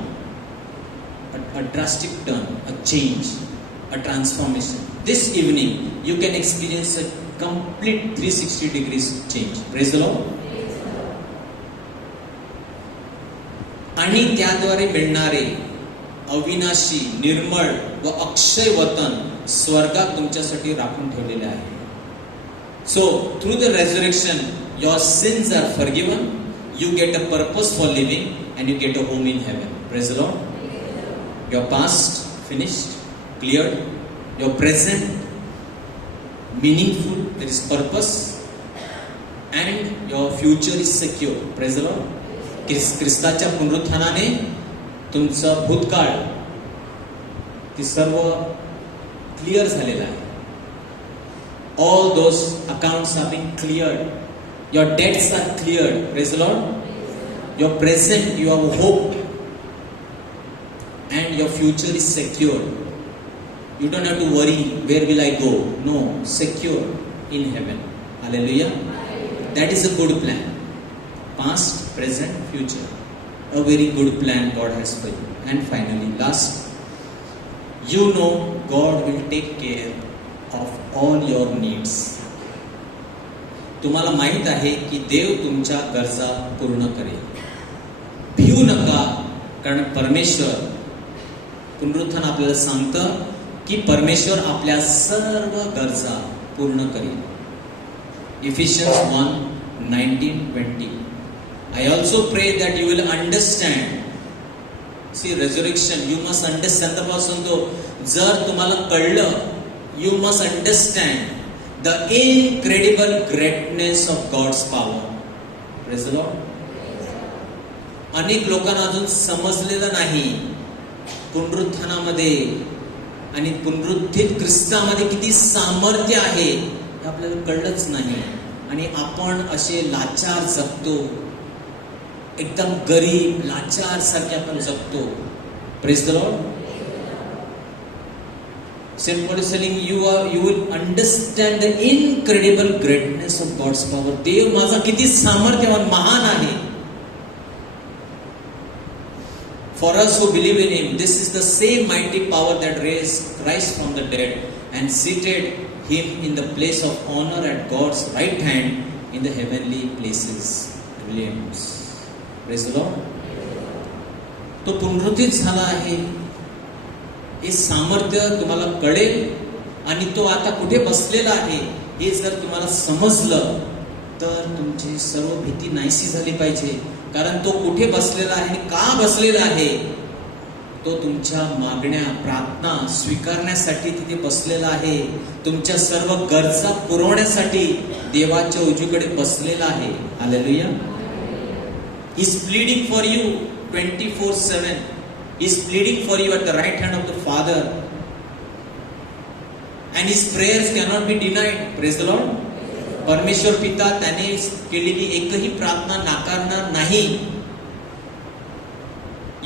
a drastic turn, a change, a transformation. This evening you can experience a complete 360 degrees change. Praise the Lord. आणि त्याद्वारे मिळणारे अविनाशी, निर्मळ व अक्षय वतन स्वर्गात तुमच्यासाठी राखून ठेवलेले आहे. So through the resurrection your sins are forgiven, you get a purpose for living, and you get a home in heaven. Praise the Lord. Your past finished, cleared, your present meaningful, there is purpose, and your future is secure. Praise the Lord. ख्रिस्ताच्या पुनरुत्थानाने तुमचं भूतकाळ ते सर्व क्लिअर झालेलं आहे. All those accounts have been cleared. Your debts are cleared. Praise the Lord. Your present, you have hope, and your future is secure. You don't have to worry, where will I go? No, secure in heaven. Hallelujah. That is a good plan. Past, present, future. A very good plan God has for you. And finally, last, you know God will take care of all your needs. तुम्हाला माहित आहे की देव तुमच्या गरजा पूर्ण करेल. भिवू नका, कारण परमेश्वर, पुनरुत्थान आपल्याला सांगतं की परमेश्वर आपल्या सर्व गरजा पूर्ण करेल. Ephesians 1:19-20. I also pray that you will understand. See, resurrection, you must understand. पासून तो जर तुम्हाला कळलं, you must understand the incredible greatness of God's power. Praise the Lord. अनेक लोकांना अजून समजलेलं नाही पुनरुत्थानामध्ये आणि पुनरुत्थित ख्रिस्तामध्ये किती सामर्थ्य आहे हे आपल्याला कळलंच नाही. आणि आपण असे लाचार जगतो, एकदम गरीब लाचार सारखे आपण जगतो. Praise the Lord. Saint Paul is telling you will understand the incredible greatness of God's power. देव माझा किती सामर्थ्यवान, महान आहे. For us who believe in Him, this is the same mighty power that raised Christ from the dead and seated Him in the place of honor at God's right hand in the heavenly places. Brilliant. Praise the Lord. तो पुनरुत्थित झाला आहे, हे सामर्थ्य तुम्हाला कळेल. आणि तो आता कुठे बसलेला आहे हे जर तुम्हाला समजलं तर तुमची सर्व भीती नाहीशी झाली पाहिजे. कारण तो कुठे बसलेला आहे आणि का बसलेला आहे, तो तुमच्या मागण्या, प्रार्थना स्वीकारण्यासाठी तिथे बसलेला आहे. तुमच्या सर्व गरजा पुरवण्यासाठी देवाच्या उजवीकडे बसलेला आहे. Hallelujah. He's pleading for you 24/7. He's pleading for you at the right hand of the Father. And his prayers cannot be denied. Praise the Lord. परमेश्वर पिता त्याने केलेली एकही प्रार्थना नाकारणार नाही.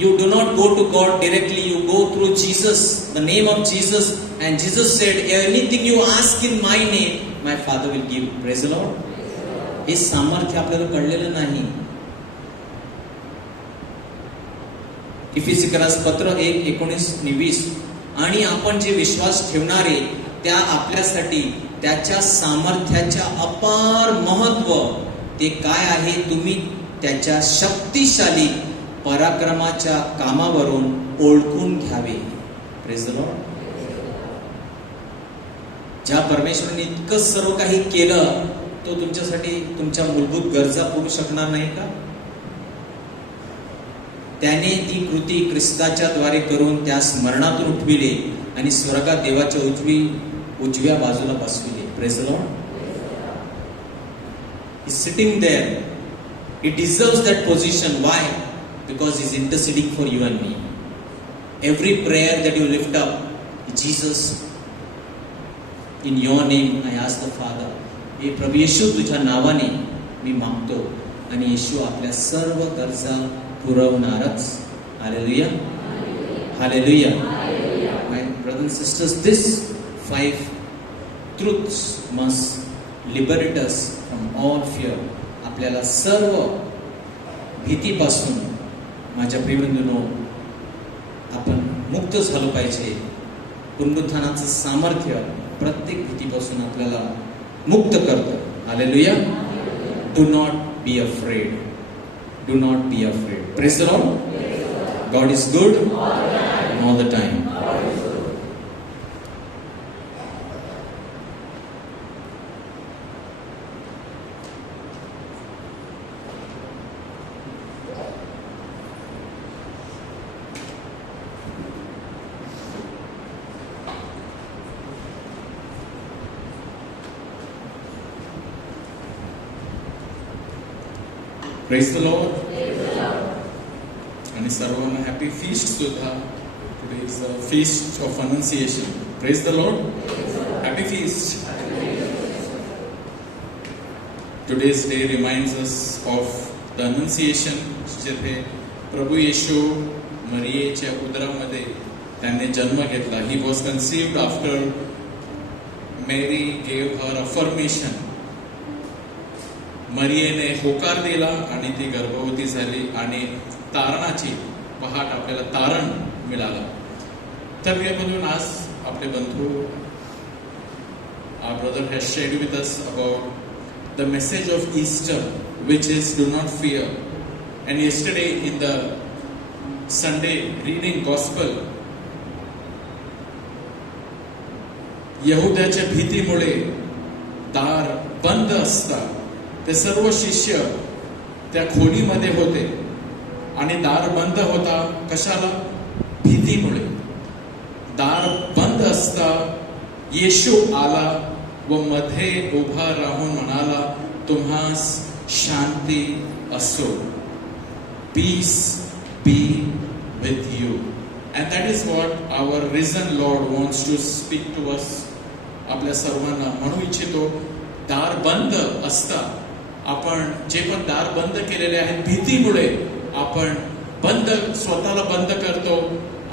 You do not go to God directly, you go through Jesus, the name of Jesus, and Jesus said, anything you ask in my name, my Father will give. Praise the Lord. हे सामर्थ्य आपल्याला कळलेलं नाही. इफिसिकरास पत्र 1:19-20. आणि आपण जे विश्वास ठेवणारे त्या आपल्यासाठी त्याच्या सामर्थ्याच्या अपार महत्व ते काय आहे तुम्ही त्याच्या शक्तिशाली पराक्रमाच्या कामावरून ओळखून घ्यावे. Praise the Lord. ज्या परमेश्वराने इतकं सर्व काही केलं तो तुमच्यासाठी तुमच्या मूलभूत गरजा पुरू शकणार नाही का? त्याने ती कृती ख्रिस्ताच्या द्वारे करून त्या स्मरणातून उठविले आणि स्वर्गात देवाच्या उजव्या बाजूला बसविले. Praise the Lord. He's sitting there. He deserves that position. Why? Because he's interceding for you and me. Every prayer that you lift up, Jesus, in your name I ask the Father. हे प्रभू येशू तुझ्या नावाने मी मागतो आणि येशू आपल्या सर्व गरजा पुरवणारच. Hallelujah. Hallelujah. My brothers and sisters, this 5 truths must liberate us from all fear. आपल्याला सर्व भीतीपासून माझ्या प्रियबंधूंनो आपण मुक्त झालो पाहिजे. पुनरुत्थानाचं सामर्थ्य प्रत्येक भीतीपासून आपल्याला मुक्त करतं. Hallelujah. Do not be afraid. Do not be afraid. Praise the Lord. God is good all the time. Praise the Lord. आणि सर्वांना हॅपी फीस्ट सुद्धा. Today is the feast of Annunciation. Praise the Lord. Happy feast. Today's day reminds us of the Annunciation, जिथे प्रभू येशू मरियेच्या उदरामध्ये त्यांनी जन्म घेतला. He was conceived after Mary gave her affirmation. मरियेने होकार दिला आणि ती गर्भवती झाली आणि तारणाची पहाट आपल्याला तारण मिळालं. तर प्रियबंधूंनो, आज आपले बंधू our brother has shared with us about the message of Easter, which is do not fear. And yesterday in the Sunday reading gospel, यहुद्याच्या भीतीमुळे दार बंद असता ते सर्व शिष्य त्या खोलीमध्ये होते आणि दार बंद होता. कशाला? भीतीमुळे. दार बंद असता येशू आला व मध्ये उभा राहून म्हणाला, तुम्हास शांती असो. Peace be with you. And that is what our reason Lord wants to speak to us. आपल्या सर्वांना म्हणू इच्छितो, दार बंद असता आपण जे पण दार बंद केलेले आहेत भीतीमुळे आपण स्वतःला बंद करतो.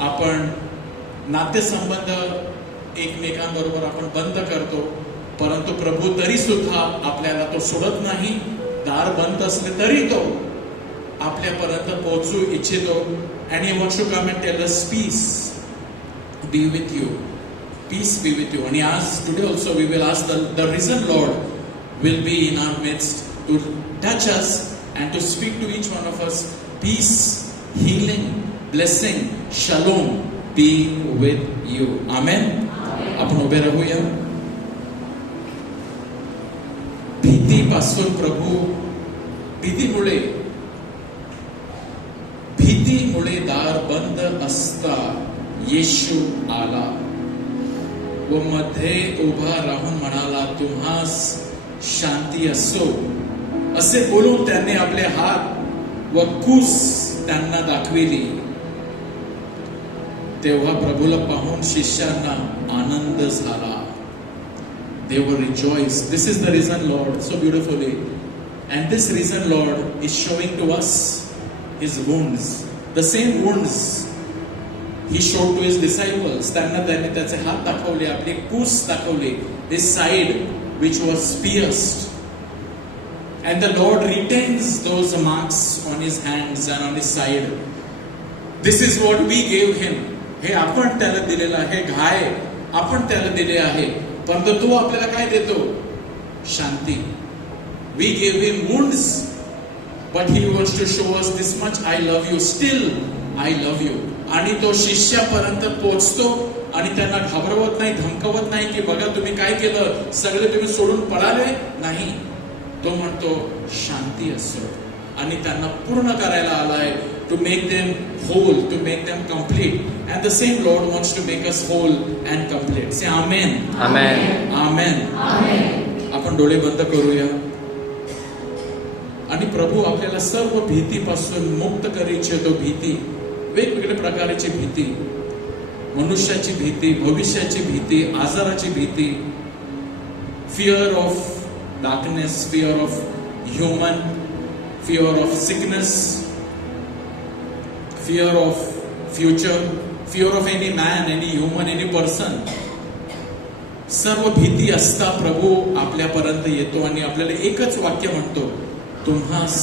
आपण नातेसंबंध एकमेकांबरोबर आपण बंद करतो. परंतु प्रभू तरी सुद्धा आपल्याला तो सोडत नाही. दार बंद असले तरी तो आपल्यापर्यंत पोहोचू इच्छितो. and he wants to come and tell us peace be with you. Peace be with you. And he asks today also, we will ask the risen Lord will be in our midst to touch us and to speak to each one of us. Peace, healing, blessing, shalom be with you. Amen. आपण उभे राहूया. भीतीपासून प्रभू भीतीमुळे दार बंद असता येशू आला व मध्ये उभा राहून म्हणाला, तुम्हास शांती असो. असे बोलून त्यांनी आपले हात व कूस त्यांना दाखविली, तेव्हा प्रभूला पाहून शिष्यांना आनंद झाला. They were rejoiced. This is the reason, Lord, so beautifully. And this reason, Lord, is showing to us his wounds. The same wounds he showed to his disciples. त्यांना त्याने त्याचे हात दाखवले, आपली कूस दाखवली, his side which was pierced. And the Lord retains those marks on his hands and on his side. This is what we gave him. हे आपण त्याला दिलेलं आहे, घाय आपण त्याला दिले आहे. परंतु तो आपल्याला काय देतो? शांती. We gave him wounds, but he wants to show us this much. I love you. Still, I love you. आणि तो शिष्यापर्यंत पोहोचतो आणि त्यांना घाबरवत नाही, धमकवत नाही की बघा तुम्ही काय केलं, सगळे तुम्ही सोडून पळाले नाही. तो म्हणतो शांती असो आणि त्यांना पूर्ण करायला आलाय. To make them whole, to make them complete. And the same Lord wants to make us whole and complete. Say Amen. Amen. Amen. Amen. आपण डोळे बंद करूया आणि प्रभू आपल्याला सर्व भीतीपासून मुक्त करू इच्छितो. भीती, वेगवेगळ्या प्रकारची भीती, मनुष्याची भीती, भविष्याची भीती, आजाराची भीती, fear of darkness, fear of human, fear of sickness, fear of future, fear of any man, any human, any person. सर्व भीती असता प्रभू आपल्यापर्यंत येतो आणि आपल्याला एकच वाक्य म्हणतो, तुम्हास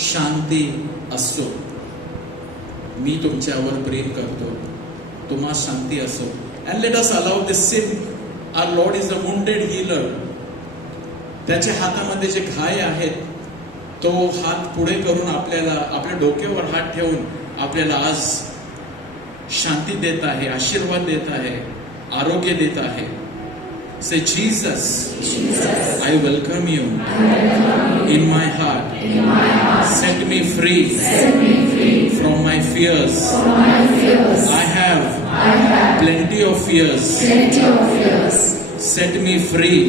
शांती असो. मी तुमच्यावर प्रेम करतो, तुम्हास शांती असो. And let us allow this sin. Our Lord is a wounded healer. त्याच्या हातामध्ये जे घाय आहेत, तो हात पुढे करून आपल्याला आपल्या डोक्यावर हात ठेवून आपल्याला आज शांती देत आहे, आशीर्वाद देत आहे, आरोग्य देत आहे. से Jesus, I welcome you in my heart. Set me free from my fears. I have plenty of fears. Set me free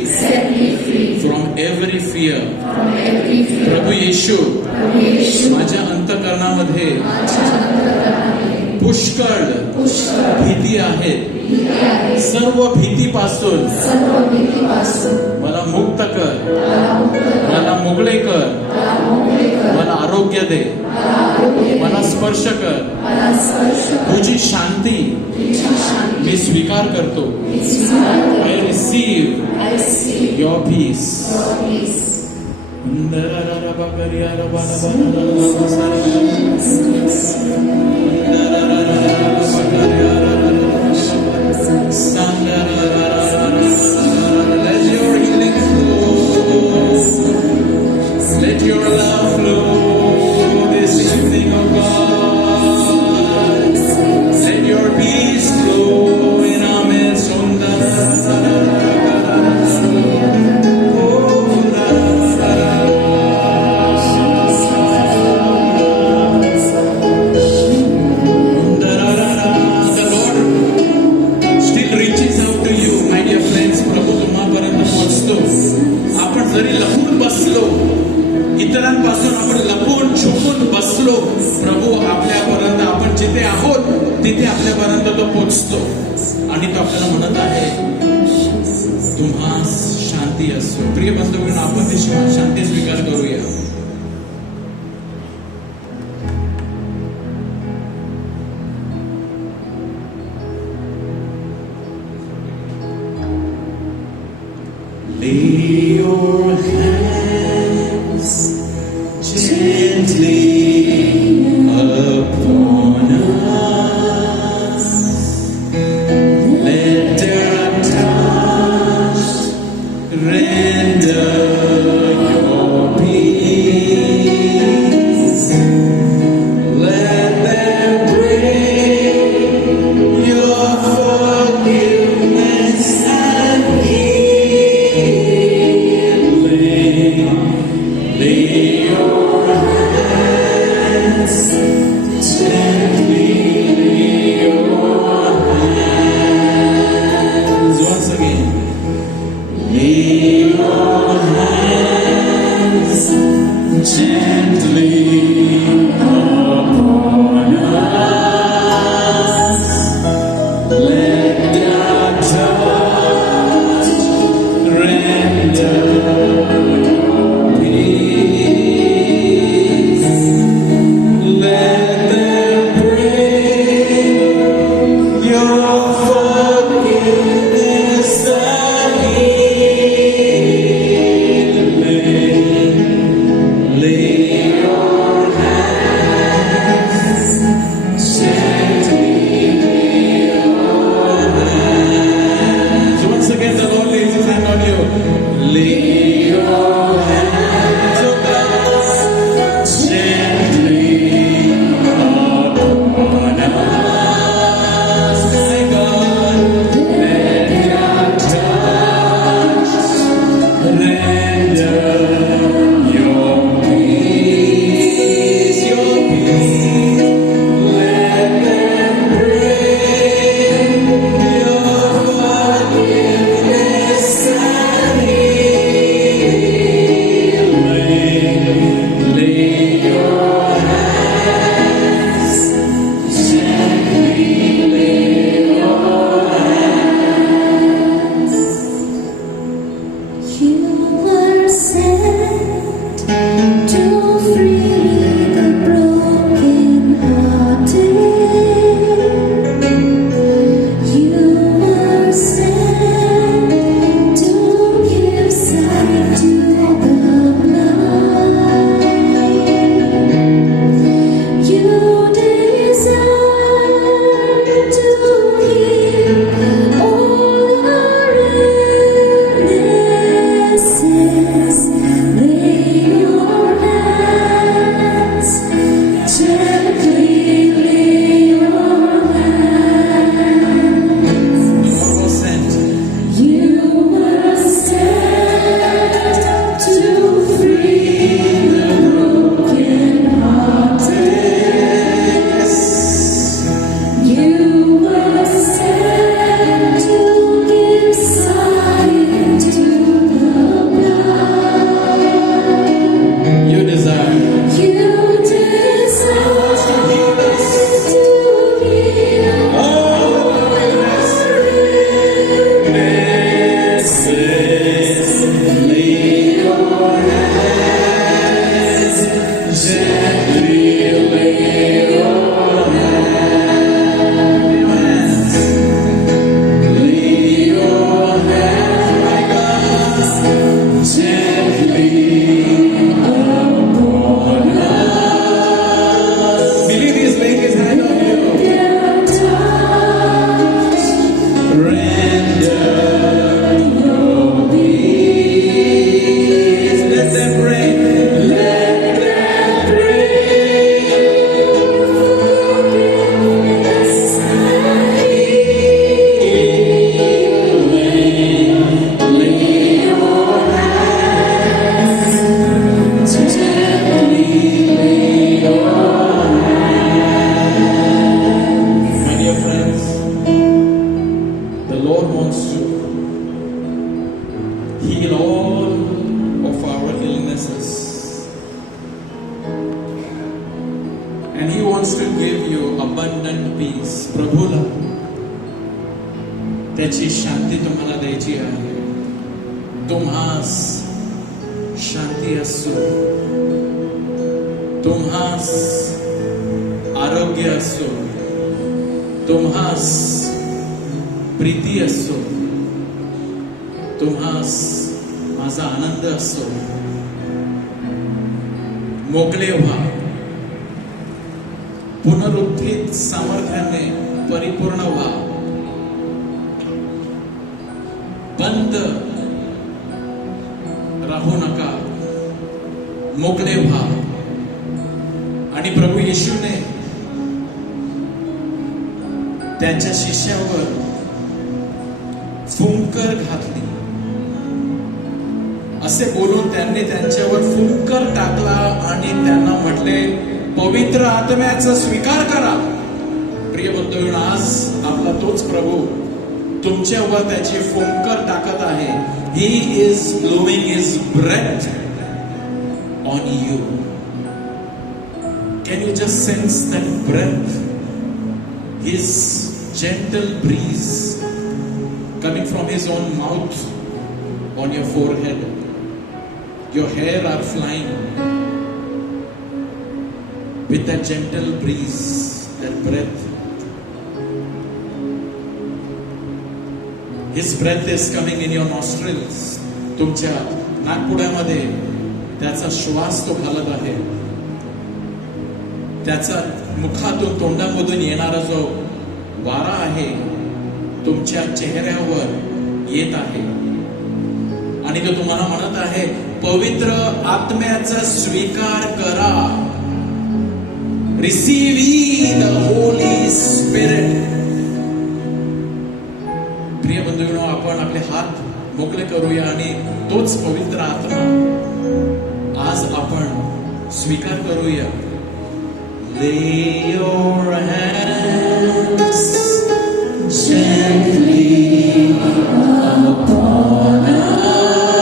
from every fear. प्रभू येशू, माझ्या अंतःकरणामध्ये पुष्कळ भीती आहेत. सर्व भीतीपासून मला मुक्त कर, मला मोकळे कर, मला आरोग्य दे, मला स्पर्श कर. तुझी शांती मी स्वीकार करतो. I receive your peace. Let your healing flow. Let your love flow this evening, oh God. Let your peace flow in our midst. जरी लपून बसलो, इतरांपासून आपण लपून छुपून बसलो, प्रभू आपल्यापर्यंत, आपण जिथे आहोत तिथे आपल्यापर्यंत तो पोचतो आणि तो आपल्याला म्हणत आहे तुम्हा शांती असो. प्रिय बंधूंनो, आपण ती शांती स्वीकार करूया. Lay your hands gently upon us. Let their touch render your peace. Let them bring your forgiveness and healing. Lay your hands heal all of our illnesses. And He wants to give you abundant peace. प्रभूला त्याची शांती तुम्हाला द्यायची आहे. तुम्हास शांती असो, तुम्हास आरोग्य असो, तुम्हास प्रीती असो, तुम्हास माझा आनंद असो. मोकळे व्हा, पुनरुत्थित सामर्थ्याने परिपूर्ण व्हा. बंद राहू नका, मोकळे व्हा. आणि प्रभू येशूने त्यांच्या शिष्यावर फुंकर घातली असे बोलून त्यांनी त्यांच्यावर फुंकर टाकला आणि त्यांना म्हटले, पवित्र आत्म्याचा स्वीकार करा. प्रिय बंधूंनो, आज आपला तोच प्रभू तुमच्यावर त्याचे फुंकर टाकत आहे. He is blowing His breath on you. Can you just sense that breath? His gentle breeze coming from His own mouth on your forehead. Your hair are flying with that gentle breeze, that breath. His breath is coming in your nostrils. तुमच्या नाकपुड्यामध्ये त्याचा श्वास तो घालत आहे. त्याचा मुखातून तोंडामधून येणारा जो वारा आहे तुमच्या चेहऱ्यावर येत आहे आणि तो तुम्हाला म्हणत आहे, पवित्र आत्म्याचा स्वीकार करा. रिसीव्ह द होली स्पिरिट. प्रिय बंधूंनो, आपण आपले हात मोकळे करूया आणि तोच पवित्र आत्मा आज आपण स्वीकार करूया. Lay your hands gently upon us.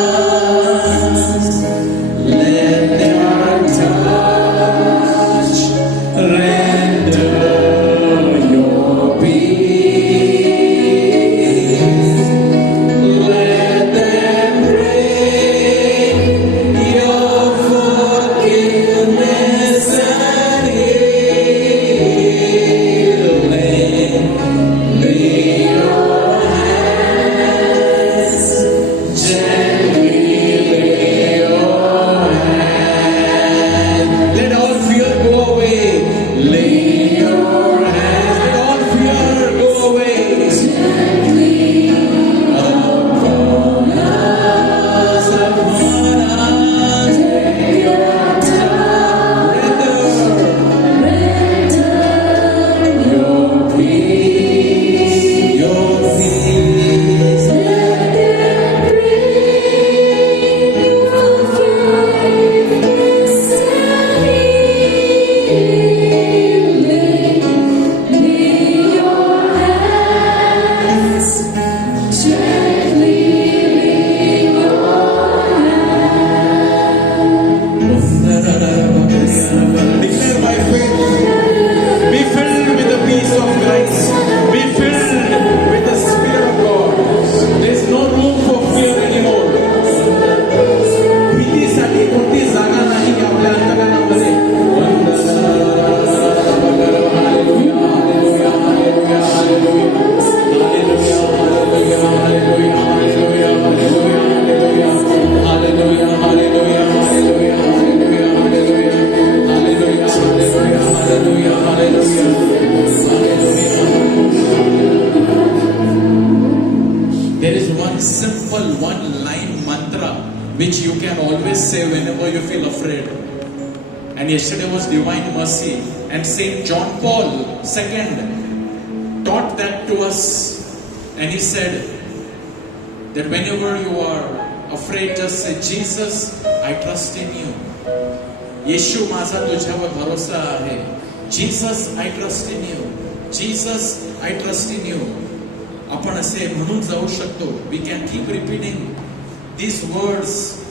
Let their touch render your peace. Let them bring your forgiveness and healing. Lay your hands gently, lay your hands. Let all fear go away. Lay your hands. Let all fear go away. Upon us, upon us. Lay your your peace, your peace. Declare by faith. Be filled with the peace of Christ. Be filled with the Spirit of God. There is no room for fear anymore. भीतीसाठी कोणती जागा नाही आपल्या अंतःकरणामध्ये. There is one simple one-line mantra which you can always say whenever you feel afraid. And yesterday was Divine Mercy, and Saint John Paul II taught that to us. And he said that whenever you are afraid, just say, Jesus, I trust in you. येशू माझा तुझ्यावर भरोसा आहे. Jesus, I trust in you. Jesus, I trust in you. आपण असे म्हणून जाऊ शकतो. We can keep repeating these words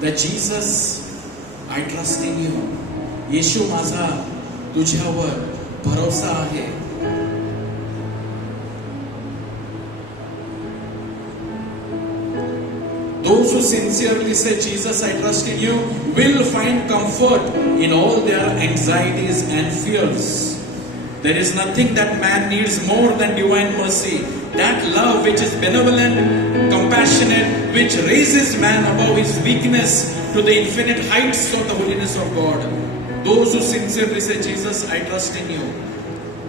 that Jesus, I trust in you. येशू माझा तुझ्यावर भरोसा आहे. Those who sincerely say, Jesus, I trust in you, will find comfort in all their anxieties and fears. There is nothing that man needs more than divine mercy. That love which is benevolent, compassionate, which raises man above his weakness to the infinite heights of the holiness of God. Those who sincerely say, Jesus, I trust in you,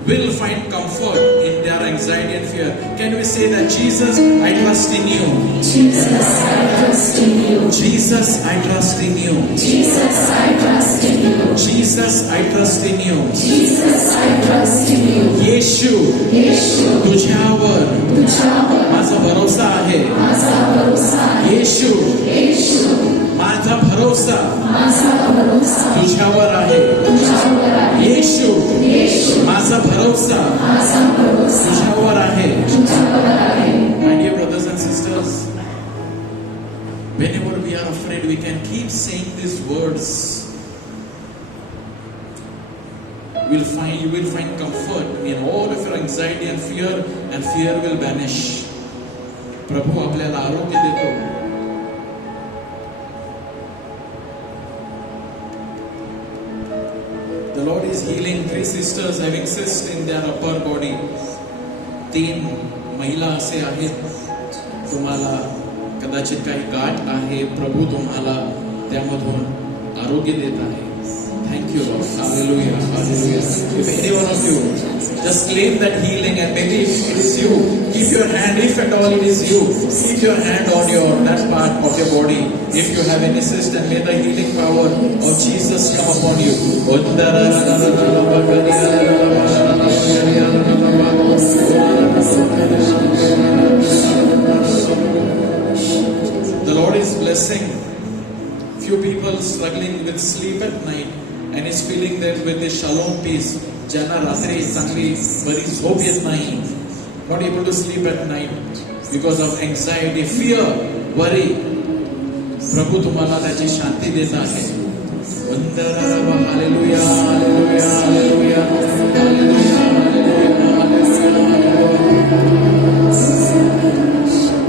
will find comfort in their anxiety and fear. Can we say that, Jesus, I trust in you? Jesus, I trust in you. Jesus, I trust in you. Jesus, I trust in you. Jesus, I trust in you. Jesus, I trust in you. येशू, येशू, तुझ्यावर तुझ्यावर माझा भरोसा आहे. माझा भरोसा आहे. येशू, येशू, माझा भरोसा माझा भरोसा तुझ्यावर आहे. तुझ्यावर आहे. येशू, येशू, माझा भरोसा माझा भरोसा तुझ्यावर आहे. तुझ्यावर आहे. My dear brothers and sisters, whenever we are afraid, we can keep saying these words. You will find comfort in all of your anxiety and fear will vanish. प्रभू आपल्याला आरोग्य देतो. The Lord is healing 3 sisters having cysts in their upper body. 3 महिला असे आहेत, तुम्हाला कदाचित काही गाठ आहे, प्रभू तुम्हाला त्यामधून आरोग्य देत आहे. Thank you, Lord. Hallelujah. Hallelujah. If any one of you just claim that healing, and maybe if it is you, keep your hand, if at all it is you, keep your hand on that part of your body. If you have any cyst, and may the healing power of Jesus come upon you. The Lord is blessing few people struggling with sleep at night and is feeling that with the shalom peace, ज्यांना रात्री चांगली बरी झोप येत नाही, not able to sleep at night because of anxiety, fear, worry, प्रभु तुम्हाला त्याची शांती देत आहे. Hallelujah, hallelujah, hallelujah, hallelujah,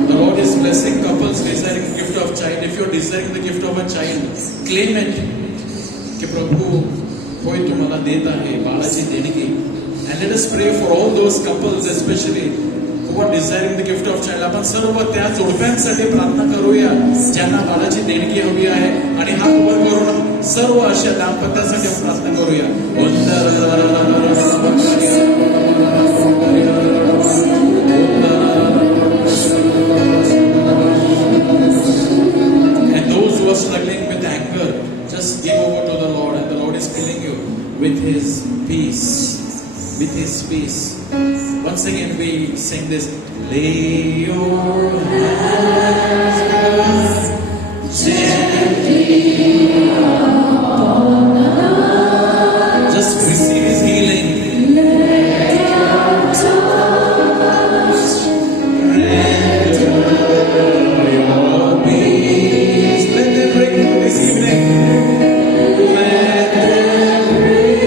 The Lord is blessing couples desiring the gift of child. If you are desiring the gift of a child, claim it. कि प्रभु कोई तुम्हाला देत आहे बाळाची देणगी. And let us pray for all those couples, especially who are desiring the gift of child. आपण सर्व त्या जोडप्यांसाठी प्रार्थना करूया ज्यांना बाळाची देणगी हवी आहे, आणि हात वर करून सर्व अशा दाम्पत्यासाठी प्रार्थना करूया. And those who are struggling with anger, just give over to the Lord, and the Lord is filling you with His peace. With His peace. Once again we sing this. Lay your hands gently upon us. Just receive His healing. Let your touch render your peace. Let them bring this evening. Let them bring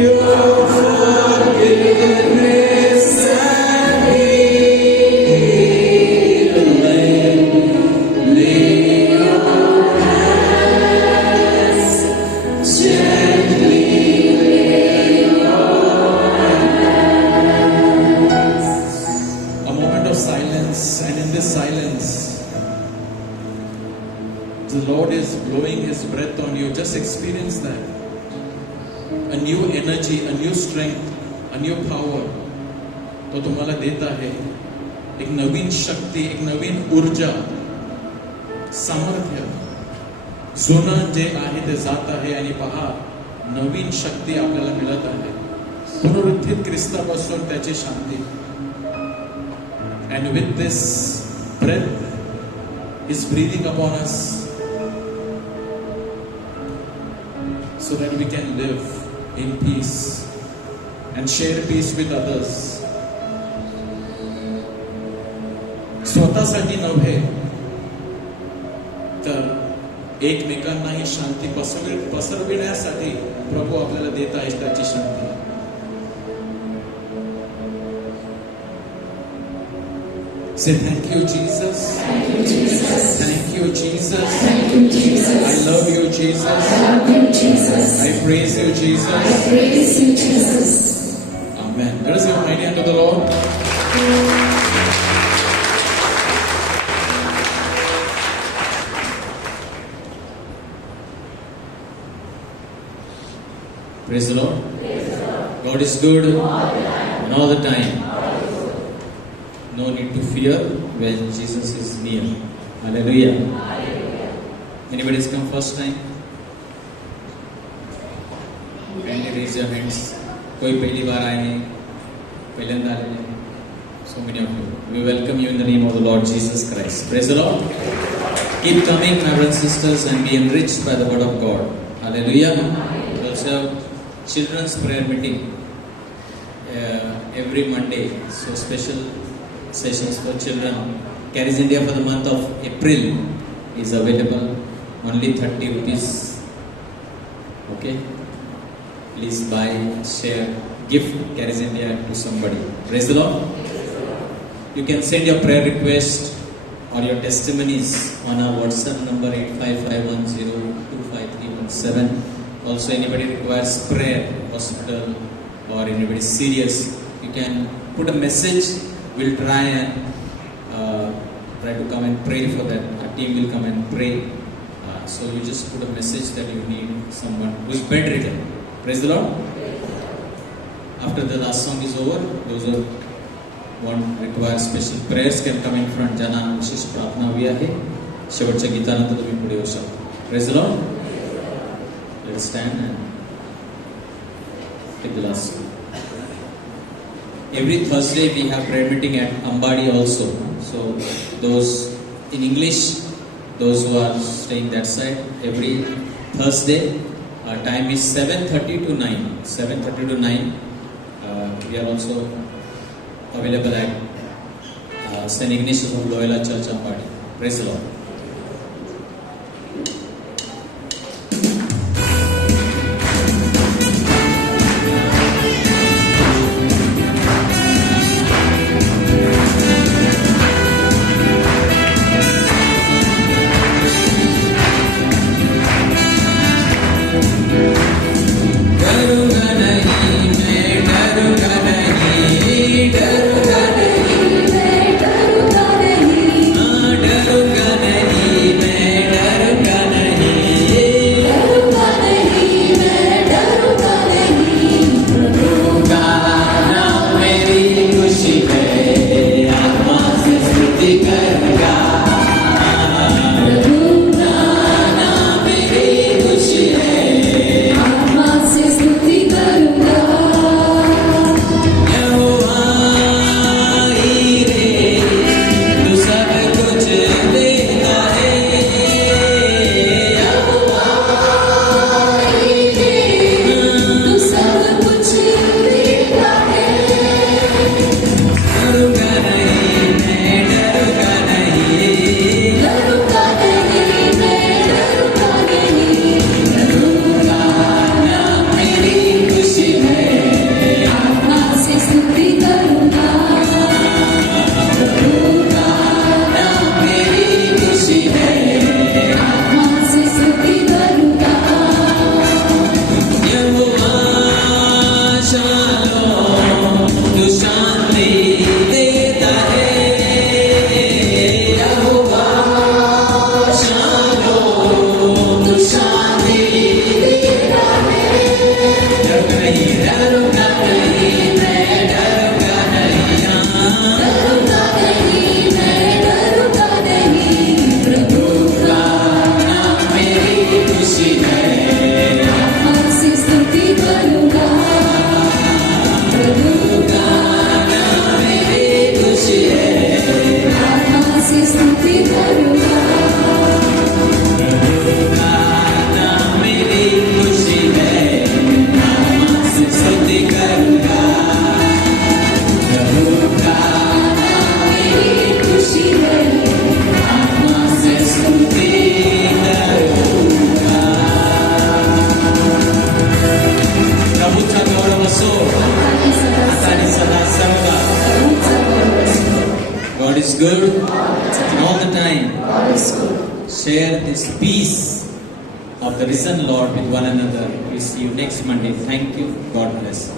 your forgiveness and healing. Lay your hands gently. Lay your hands. A moment of silence, and in this silence, the Lord is blowing His breath on you. Just experience that. A new energy, a new strength, a new power. तो तुम्हाला देत आहे. एक नवीन शक्ती, एक नवीन ऊर्जा, सामर्थ्य. जुनं जे आहे ते जात आहे, आणि पहा नवीन शक्ती आपल्याला मिळत आहे. पुनरुत्थित ख्रिस्तापासून त्याची शांती. And with this breath, He's breathing upon us, so that we can live in peace and share peace with others. स्वतःसाठी नव्हे तर एकमेकांनाही शांती पसरविण्यासाठी प्रभू आपल्याला देत आहे त्याची शांती. Say thank you, Jesus. Thank you, Jesus. Thank you, Jesus. Thank you, Jesus. I love you, Jesus. I love you, Jesus. I praise you, I Jesus. praise you, Jesus. Amen. Let us give a mighty hand to the Lord. Praise the Lord. God is good and all the time. No need to fear when Jesus is near. Hallelujah. Anybody has come first time? Kindly raise your hands. कोई पहली बार आए हैं, पहले आए हैं. So many of you. We welcome you in the name of the Lord Jesus Christ. Praise the Lord. Keep coming, my brothers and sisters, and be enriched by the word of God. Hallelujah. We also have children's prayer meeting every Monday. So special sessions for children. Caris India for the month of April is available. Only 30 rupees. Okay. Please buy, share, gift Caris India to somebody. Praise the Lord. You can send your prayer request or your testimonies on our WhatsApp number 8551025317. Also, anybody requires prayer, hospital, or anybody serious, you can put a message. We'll try to come and pray for that. Our team will come and pray. So you just put a message that you need someone who is bedridden. Praise the Lord. After the last song is over, those who require special prayers can come in front. ज्यांना विशेष प्रार्थना हवी आहे शेवटच्या गीतानंतर तुम्ही पुढे येऊ शकता. Praise the Lord. Let us stand and take the last song. Every Thursday we have prayer meeting at Ambadi also. So those in English, those who are staying that side, every Thursday, our time is 7:30 to 9. 7:30 to 9. We are also available at St. Ignatius of Loyola Church, Ambadi. Praise the Lord. डरूंगा नहीं God is good and all the time. God is good. Share this peace of the risen Lord with one another. We see you next Monday. Thank you. God bless.